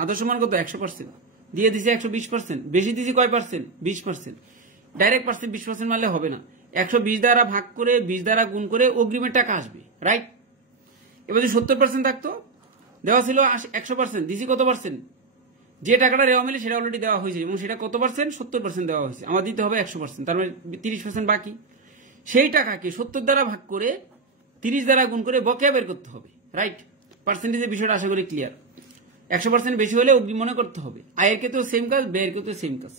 আদর্শ মান কত 100%, দিয়ে দিছে 120%, বেশি দিছি কয় পার্সেন্ট 20%, ডাইরেক্ট পার্সেন্ট 20% মারলে হবে না, 120 দ্বারা ভাগ করে 20 দ্বারা গুণ করে অগ্রিমের টাকা আসবে, রাইট। এবার যদি 70% থাকতো, দেওয়া ছিল 100%, দিছি কত পার্সেন্ট, যে টাকাটা রেওয়া মিলে সেটা অলরেডি দেওয়া হয়েছে এবং সেটা কত পার্সেন্ট 70% দেওয়া হয়েছে, আমার দিতে হবে 100%, তার মানে 30% বাকি। সেই টাকাকে 70 দ্বারা ভাগ করে 30 দ্বারা গুণ করে বকেয়া বের করতে হবে, রাইট। পার্সেন্টেজের বিষয়টা আশা করি ক্লিয়ার। 100% বেশি হলে অগ্রিম মনে করতে হবে, আয়ের ক্ষেত্রেও সেম কাজ, ব্যয়ের ক্ষেত্রেও সেম কাজ।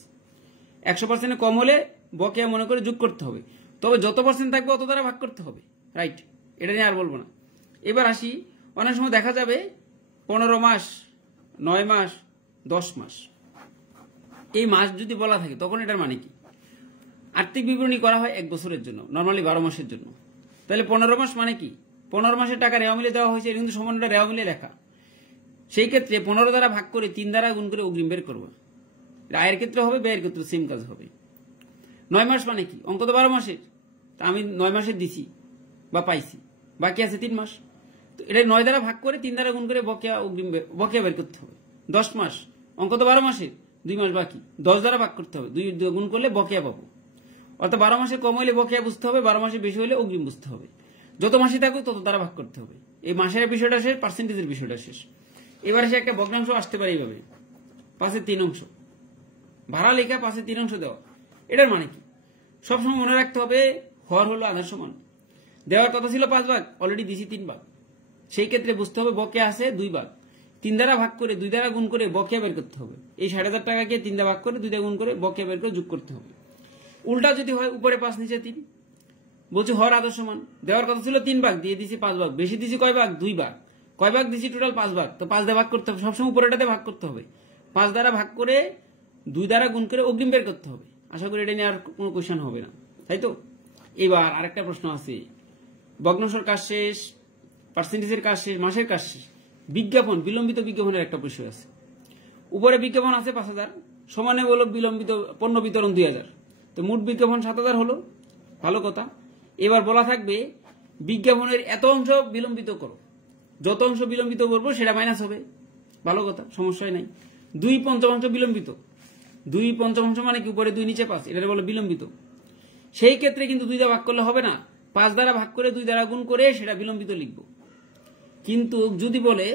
100% কম হলে বকেয়া মনে করে যোগ করতে হবে, তবে যত পার্সেন্ট থাকবে অত দ্বারা ভাগ করতে হবে, রাইট। এটা নিয়ে আর বলবো না। এবার আসি, অনেক সময় দেখা যাবে 15 মাস, 9 মাস, 10 মাস, এই মাস যদি বলা থাকে তখন এটার মানে কি? আর্থিক বিবরণী করা হয় 1 বছরের জন্য, নর্মালি 12 মাসের জন্য। তাহলে 15 মাস মানে কি? 15 মাসের টাকা রেওয়া মিলে দেওয়া হয়েছে, কিন্তু সমানটা রেওয়া মিলে লেখা। সেই ক্ষেত্রে 15 দ্বারা ভাগ করে 3 দ্বারা গুণ করে অগ্রিম বের করবো। আয়ের ক্ষেত্রে হবে, ব্যয়ের ক্ষেত্রে সেম কাজ হবে। 9 মাস মানে কি? অঙ্ক তো 12 মাসের, তা আমি 9 মাসের দিছি বা পাইছি, বাকি আছে 3 মাস, তো এটা 9 দ্বারা ভাগ করে 3 দ্বারা গুণ করে বকেয়া বের করতে হবে। 10 মাস, অঙ্ক তো 12 মাসের, 2 মাস বাকি, 10 দ্বারা ভাগ করতে হবে, 2 গুণ করলে বকেয়া পাবো। অর্থাৎ 12 মাসে কম হলে বকেয়া বুঝতে হবে, 12 মাসে বেশি হলে অগ্রিম বুঝতে হবে। যত মাসে থাকুক তত দ্বারা ভাগ করতে হবে। এই মাসের বিষয়টা শেষ, পার্সেন্টেজের বিষয়টা শেষ। এবারে সে একটা ভগ্নাংশ আসতে পারে এইভাবে, 5/3 অংশ ভাড়া লেখা, 5/3 অংশ দেওয়া। এটার মানে কি? সবসময় মনে রাখতে হবে, হর হলো আধার সমান, দেওয়ার কথা ছিল 5 ভাগ, অলরেডি দিছি 3 ভাগ। সেই ক্ষেত্রে বুঝতে হবে বকেয়া আছে 2 ভাগ, 3 দ্বারা ভাগ করে 2 দ্বারা গুণ করে বকেয়া বের করতে হবে। এই 60,000 টাকাকে 3 দ্বারা ভাগ করে 2 দ্বারা গুণ করে বকেয়া বের করে যোগ করতে হবে। উল্টা যদি হয়, উপরে 5 নিচে 3, বলছে হর আদর্শ মান, দেওয়ার কথা ছিল 3 ভাগ, দিয়ে দিছি 5 ভাগ, বেশি দিছি কয় ভাগ 2 ভাগ, কয় ভাগ দিছি টোটাল 5 ভাগ, তো 5 দ্বারা ভাগ করতে হবে, সবসময় উপরেটাতে ভাগ করতে হবে। 5 দ্বারা ভাগ করে 2 দ্বারা গুণ করে অগ্রিম বের করতে হবে। আশা করি এটা নিয়ে আর কোনো কোয়েশ্চেন হবে না, তাই তো। এবার আরেকটা প্রশ্ন আছে, ভগ্নাংশের কাজ শেষ, পার্সেন্টেজের কাজ শেষ, মাসের কাজ শেষ, বিজ্ঞাপন, বিলম্বিত বিজ্ঞাপনের একটা বিষয় আছে। উপরে বিজ্ঞাপন আছে 5,000, সমানে বলো বিলম্বিত পণ্য বিতরণ 2,000, তো মোট বিজ্ঞাপন 7,000 হলো, ভালো কথা। এবার বলা থাকবে বিজ্ঞাপনের এত অংশ বিলম্বিত করো, যত অংশ বিলম্বিত করবো সেটা মাইনাস হবে, ভালো কথা, সমস্যাই নাই। 2/5 বিলম্বিত, 2/5 মানে কি? উপরে 2 নিচে 5, এটা বলো বিলম্বিত। সেই ক্ষেত্রে কিন্তু 2 দ্বারা ভাগ করলে হবে না, 5 দ্বারা ভাগ করে 2 দ্বারা গুণ করে সেটা বিলম্বিত লিখবো। কিন্তু যদি বলে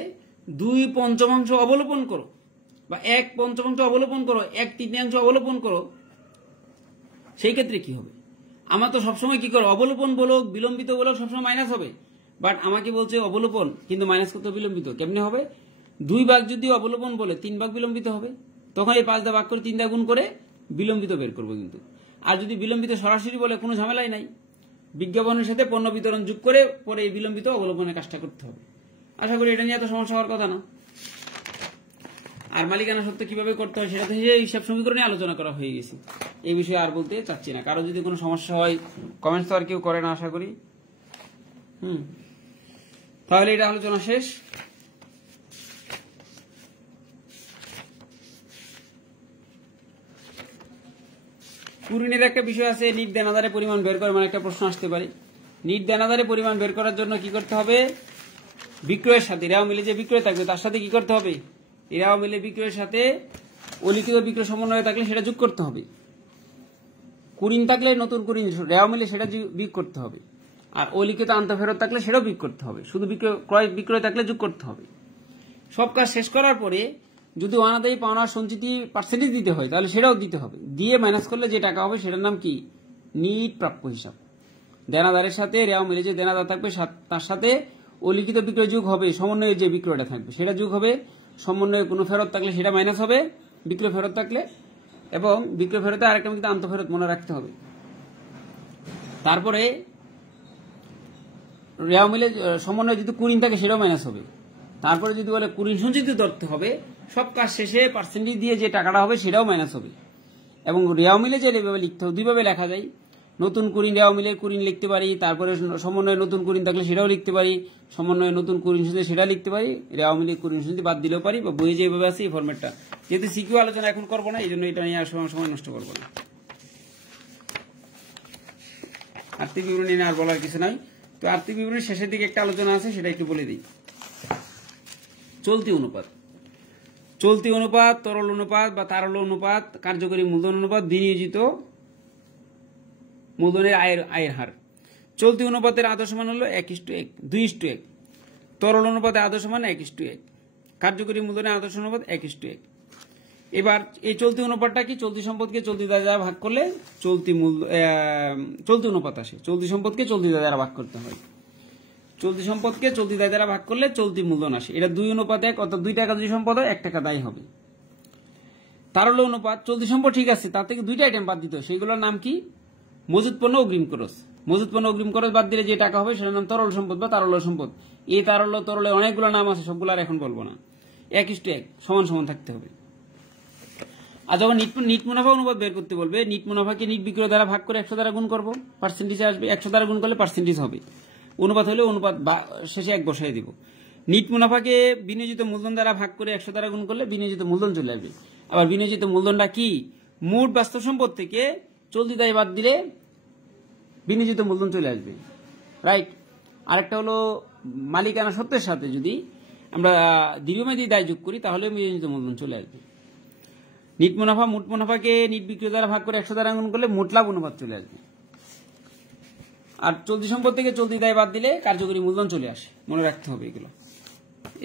2/5 অবলোপন করো, বা 1/5 অবলোপন করো, 1/3 অবলোপন করো, সেই ক্ষেত্রে কি হবে? আমার তো সবসময় কি করো, অবলোপন বলো বিলম্বিত বলো সবসময় মাইনাস হবে, বাট আমাকে বলছে অবলোপন কিন্তু মাইনাস কত বিলম্বিত, কেমনে হবে? 2 ভাগ যদি অবলোপন বলে 3 ভাগ বিলম্বিত হবে, তখন এই 5 দা ভাগ করে 3 দা গুণ করে বিলম্বিত বের করবো কিন্তু। আর যদি বিলম্বিত সরাসরি বলে কোনো ঝামেলাই নাই, বিজ্ঞাপনের সাথে পণ্য বিতরণ যোগ করে পরে এই বিলম্বিত অবলোপনের কাজটা করতে হবে। আশা করি এটা নিয়ে এত সমস্যা হওয়ার কথা না। আর মালিকানা সত্ত্ব কিভাবে করতে হয় সেটা থেকে হিসাব সমীকরণে আলোচনা করা হয়ে গেছে, এই বিষয়ে আর বলতে চাচ্ছি না। কারো যদি কোনো সমস্যা হয় কমেন্টস তো আর কেউ করে না আশা করি। তাহলে এটা আলোচনা শেষ। কুরিনের একটা বিষয় আছে, নিট দেনাদারের পরিমাণ বের করে, মানে একটা প্রশ্ন আসতে পারে। নিট দেনাদারের পরিমাণ বের করার জন্য কি করতে হবে? বিক্রয়ের সাথে রেওয়া মিলে যে বিক্রয় থাকবে তার সাথে কি করতে হবে? রেওয়া মিলে বিক্রয়ের সাথে অলিখিত বিক্রয় সমন্বয় থাকলে সেটা যোগ করতে হবে। কুরিন থাকলে নতুন কুরিন রেওয়া মিলে সেটা বিয়োগ করতে হবে, আর অলিখিত আন্তঃফেরত থাকলে সেটাও বিয়োগ করতে হবে। শুধু ক্রয় বিক্রয় থাকলে যোগ করতে হবে। সব কাজ শেষ করার পরে যদি অনাদায়ী পাওনার সঞ্চিতি পার্সেন্টেজ দিতে হয় তাহলে সেটাও দিতে হবে, দিয়ে মাইনাস করলে যে টাকা হবে সেটার নাম কি? নিট প্রাপ্য হিসাব। দেনাদারের সাথে রেওয়া মিলে যে দেনাদার থাকবে তার সাথে অলিখিত বিক্রয় যোগ হবে, সমন্বয়ে যে বিক্রয়টা থাকবে সেটা যোগ হবে, সমন্বয়ে কোনো ফেরত থাকলে সেটা মাইনাস হবে বিক্রয় ফেরত থাকলে, এবং বিক্রয় ফেরতে আরেকটা কিন্তু আন্তঃফেরত মনে রাখতে হবে। তারপরে রেওয়া মিলে সমন্বয়ে যদি কুরিন থাকে সেটাও মাইনাস হবে। তারপরে যদি বলে কুরিন সঞ্চিত ধরতে হবে, সব কাজ শেষে পার্সেন্টেজ দিয়ে যে টাকাটা হবে সেটাও মাইনাস হবে। এবং রেওয়া মিলে যে এইভাবে লিখতে হবে, দুইভাবে লেখা যায়। নতুন কুরিন রেওয়া মিলে কুরিন লিখতে পারি, তারপরে সমন্বয়ে নতুন কুরিন থাকলে সেটাও লিখতে পারি, সমন্বয়ে নতুন কুরিন সঞ্চিত সেটা লিখতে পারি, রেওয়া মিলে কুরিন সঞ্চিত বাদ দিলেও পারি, বা বইয়ে যেভাবে আছে এই ফরম্যাটটা। যেহেতু সিকিউ আলোচনা এখন করবো না, এই জন্য এটা নিয়ে আর সময় নষ্ট করবো না। আর্থিক বিবরণী নিয়ে আর বলার কিছু নাই। তো আর্থিক বিবরণীর শেষের দিকে একটা আলোচনা আছে, সেটা একটু বলে দিই। চলতি অনুপাত, চলতি অনুপাত, তরল অনুপাত বা তারল্য অনুপাত, কার্যকরী মূলধন অনুপাত, বিনিয়োজিত মূলধনের আয়ের হার। চলতি অনুপাতের আদর্শ মান হলো 1:1, 2:1। তরল অনুপাতের আদর্শ মান 1:1। কার্যকরী মূলধনের আদর্শ অনুপাত 1:1। এবার এই চলতি অনুপাতটা কি? চলতি সম্পদকে চলতি দায় দ্বারা ভাগ করলে চলতি অনুপাত আসে। চলতি সম্পদকে চলতি দায় দ্বারা ভাগ করতে হয়। চলতি সম্পদকে চলতি দায় দ্বারা ভাগ করলে চলতি মূলধন আসে। এটা 2:1, অর্থাৎ 2 টাকা যদি সম্পদ হয় 1 টাকা দায় হবে। তারল্য অনুপাত, চলতি সম্পদ ঠিক আছে, তার থেকে 2টা আইটেম বাদ দিতে হয়, সেগুলোর নাম কি? মজুত পণ্য, অগ্রিম খরচ। মজুত পণ্য, অগ্রিম খরচ বাদ দিলে যে টাকা হবে সেটার নাম তরল সম্পদ বা তারল্য সম্পদ। এই তারল্য তরলে অনেকগুলো নাম আছে, সবগুলো আর এখন বলবো না। 1:1 সমান সমান থাকতে হবে। আর যখন নিট মুনাফা অনুপাত বের করতে বলবে, নিট মুনাফাকে নিট বিক্রয় দ্বারা ভাগ করে 100 দ্বারা গুণ করবো, পার্সেন্টেজ আসবে। 100 দ্বারা গুণ করলে পার্সেন্টেজ হবে। অনুপাত হলে অনুপাত শেষে 1 বসাই দিব। নিট মুনাফাকে বিনিয়োজিত মূলধন দ্বারা ভাগ করে 100 দ্বারা গুণ করলে বিনিয়োজিত মূলধন চলে আসবে। আবার বিনিয়োজিত মূলধনটা কি? মোট বাস্তব সম্পদ থেকে চলতি দায় বাদ দিলে বিনিয়োজিত মূলধন চলে আসবে, রাইট। আরেকটা হলো মালিকানা সত্ত্বের সাথে যদি আমরা দীর্ঘমেয়াদী দায় যোগ করি তাহলে বিনিয়োজিত মূলধন চলে আসবে। নিট মুনাফা মোট মুনাফাকে নিট বিক্রয় দ্বারা ভাগ করে 100 দ্বারা গুণ করলে মোট লাভ অনুপাত চলে আসবে। আর চলতি সম্পদ থেকে চলতি দায় বাদ দিলে কার্যকরী মূলধন চলে আসে, মনে রাখতে হবে এগুলো।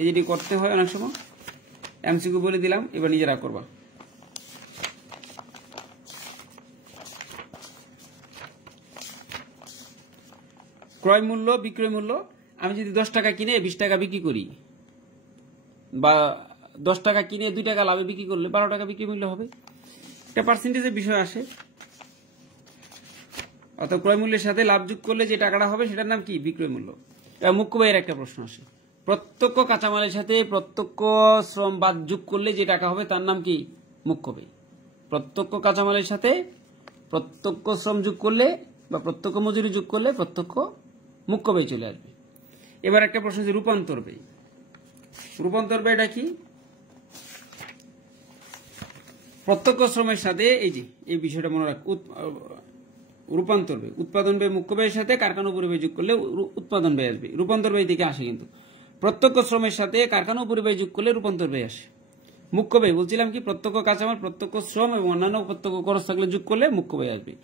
এই যেটি করতে হয় অনেক সময়, এমসিকিউ বলে দিলাম, এবার নিজেরা করবা। ক্রয় মূল্য, বিক্রয় মূল্য। আমি যদি 10 টাকা কিনে 20 টাকা বিক্রি করি, বা 10 টাকা কিনে 2 টাকা লাভে বিক্রি করলে 12 টাকা বিক্রি মূল্য হবে। একটা পার্সেন্টেজের বিষয় আসে। অর্থাৎ ক্রয় মূল্যের সাথে লাভ যোগ করলে যে টাকাটা হবে সেটার নাম কি? বিক্রয় মূল্য। এটা মুখ্য ব্যয়ের একটা প্রশ্ন আসে। প্রত্যক্ষ কাঁচামালের সাথে প্রত্যক্ষ শ্রম বাদ যোগ করলে যে টাকা হবে তার নাম কি? মুখ্য ব্যয়। প্রত্যক্ষ কাঁচামালের সাথে প্রত্যক্ষ শ্রম যোগ করলে বা প্রত্যক্ষ মজুরি যোগ করলে প্রত্যক্ষ মুখ্য ব্যয় চলে আসবে। এবার একটা প্রশ্ন আছে রূপান্তর ব্যয়। রূপান্তর ব্যয়টা কি? প্রত্যক্ষ শ্রমের সাথে এই বিষয়টা মনে রাখ, রূপান্তর ব্যয়, উৎপাদন ব্যয় মুখ্য ব্যয়ের সাথে কারখানা পরিব্যয় যোগ করলে উৎপাদন ব্যয় আসবে। রূপান্তর ব্যয় থেকে আসে কিন্তু প্রত্যক্ষ শ্রমের সাথে কারখানা পরিব্যয় যোগ করলে রূপান্তর ব্যয় আসে। মুখ্য ব্যয় বলছিলাম কি? প্রত্যক্ষ কাঁচামাল, প্রত্যক্ষ শ্রম এবং অন্যান্য প্রত্যক্ষ খরচ থাকলে যোগ করলে মুখ্য ব্যয় আসবে।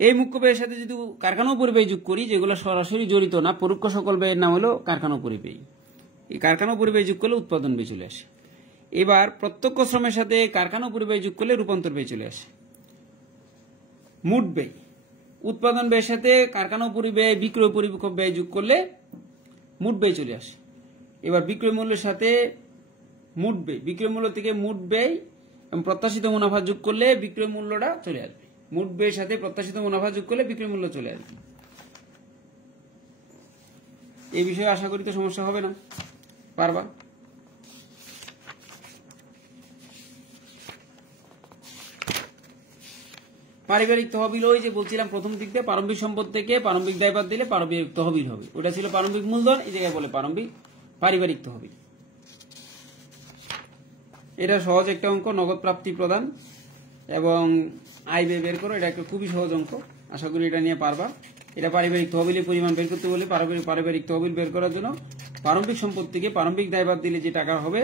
এই মুখ্য ব্যয়ের সাথে যদি কারখানা পরিব্যয় যোগ করি, যেগুলো সরাসরি জড়িত না, পরোক্ষ সকল ব্যয়ের নাম হলো কারখানা পরিব্যয়। এই কারখানা পরিব্যয় যোগ করলে উৎপাদন ব্যয় চলে আসে। এবার প্রত্যক্ষ শ্রমের সাথে কারখানা পরিব্যয় যোগ করলে রূপান্তর ব্যয় চলে আসে। মোট ব্যয়, উৎপাদন ব্যয়ের সাথে কারখানা পরিব্যয় বিক্রয় পরিবহন ব্যয় যোগ করলে মোট ব্যয় চলে আসে। এবার বিক্রয় মূল্যের সাথে মোট ব্যয়, বিক্রয় মূল্য থেকে মোট ব্যয় এবং প্রত্যাশিত মুনাফা যোগ করলে বিক্রয় মূল্যটা চলে আসবে। মোট ব্যয়ের সাথে প্রত্যাশিত মুনাফা যোগ করলে বিক্রয় মূল্য চলে আসবে। এই বিষয়ে আশা করি তো সমস্যা হবে না, পারবা। পারিবারিক তহবিল, ওই যে বলছিলাম প্রথম দিক দিয়ে প্রারম্ভিক সম্পদ থেকে প্রারম্ভিক দায় বাদ দিলে পারিবারিক তহবিল হবে, ওটা ছিল প্রারম্ভিক মূলধন, এই জায়গায় বলে পারিবারিক তহবিল। এটা সহজ একটা অঙ্ক, নগদ প্রাপ্তি প্রদান এবং আয় ব্যয় বের করো, এটা একটা খুবই সহজ অঙ্ক, আশা করি এটা নিয়ে পারবা। এটা পারিবারিক তহবিলের পরিমাণ বের করতে বলে পারিবারিক তহবিল বের করার জন্য প্রারম্ভিক সম্পদ থেকে প্রারম্ভিক দায় বাদ দিলে যে টাকা হবে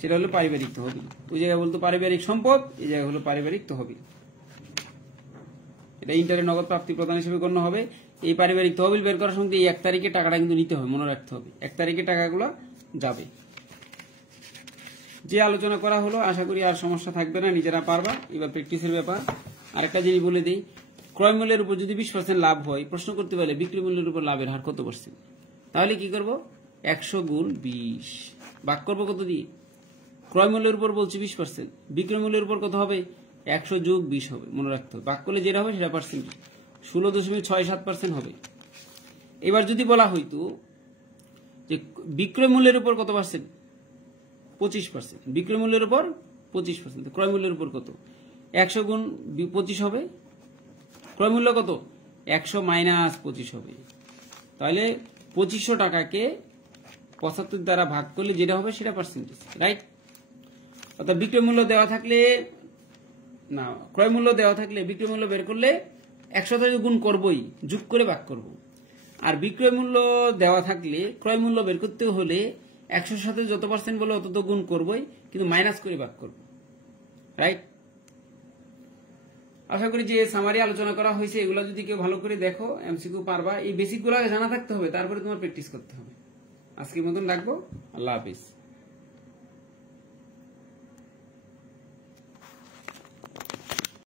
সেটা হলো পারিবারিক তহবিল। ওই জায়গায় বলতো পারিবারিক সম্পদ, এই জায়গায় হলো পারিবারিক তহবিল। এটা ইন্টারের নগদ প্রাপ্তি প্রদান হিসেবে গণ্য হবে। এই পারিবারিক তহবিল বের করার সঙ্গে এই 1 তারিখে টাকাটা কিন্তু নিতে হবে, মনে রাখতে হবে 1 তারিখে টাকাগুলো যাবে। যে আলোচনা করা হলো আশা করি আর সমস্যা থাকবে না, নিজেরা পারবা। এবার প্র্যাকটিসের ব্যাপার আরেকটা জিনিস বলে দিই, ক্রয় মূল্যের উপর যদি 20% লাভ হয়, প্রশ্ন করতে পারলে বিক্রি মূল্যের উপর লাভের হার কত %, তাহলে কি করব 100 গুণ 20 ভাগ করবো কত দিয়ে, ক্রয় মূল্যের উপর বলছি 20%, বিক্রয় মূল্যের উপর কত হবে 100 যোগ 20 হবে, মনে রাখতে হবে। ভাগ করলে যেটা হবে সেটা পার্সেন্টেজ 16.67% হবে। এবার যদি বলা হইতো যে বিক্রয় মূল্যের উপর কত %, 25%, বিক্রয় মূল্যের উপর 25%, ক্রয় মূল্যের উপর কত 100 গুণ 25 হবে, ক্রয় মূল্য কত 100 মাইনাস 25 হবে, তাহলে 2500 টাকাকে 75 দ্বারা ভাগ করলে যেটা হবে সেটা পার্সেন্টেজ, রাইট। অর্থাৎ বিক্রয় মূল্য দেওয়া থাকলে না, ক্রয় মূল্য দেওয়া থাকলে বিক্রয় মূল্য বের করলে 100 থেকে গুণ করবই, যোগ করে ভাগ করব। আর বিক্রয় মূল্য দেওয়া থাকলে ক্রয় মূল্য বের করতে হলে 100 সাথে যত পার্সেন্ট বলে অত তো গুণ করবই, কিন্তু মাইনাস করে ভাগ করব, রাইট। আশা করি যে সামারি আলোচনা করা হয়েছে এগুলো যদি কেউ ভালো করে দেখো এমসিকিউ পারবা। এই বেসিকগুলো জানা থাকতে হবে, তারপরে তোমার প্র্যাকটিস করতে হবে। আজকের মতন রাখবো, আল্লাহ হাফিজ।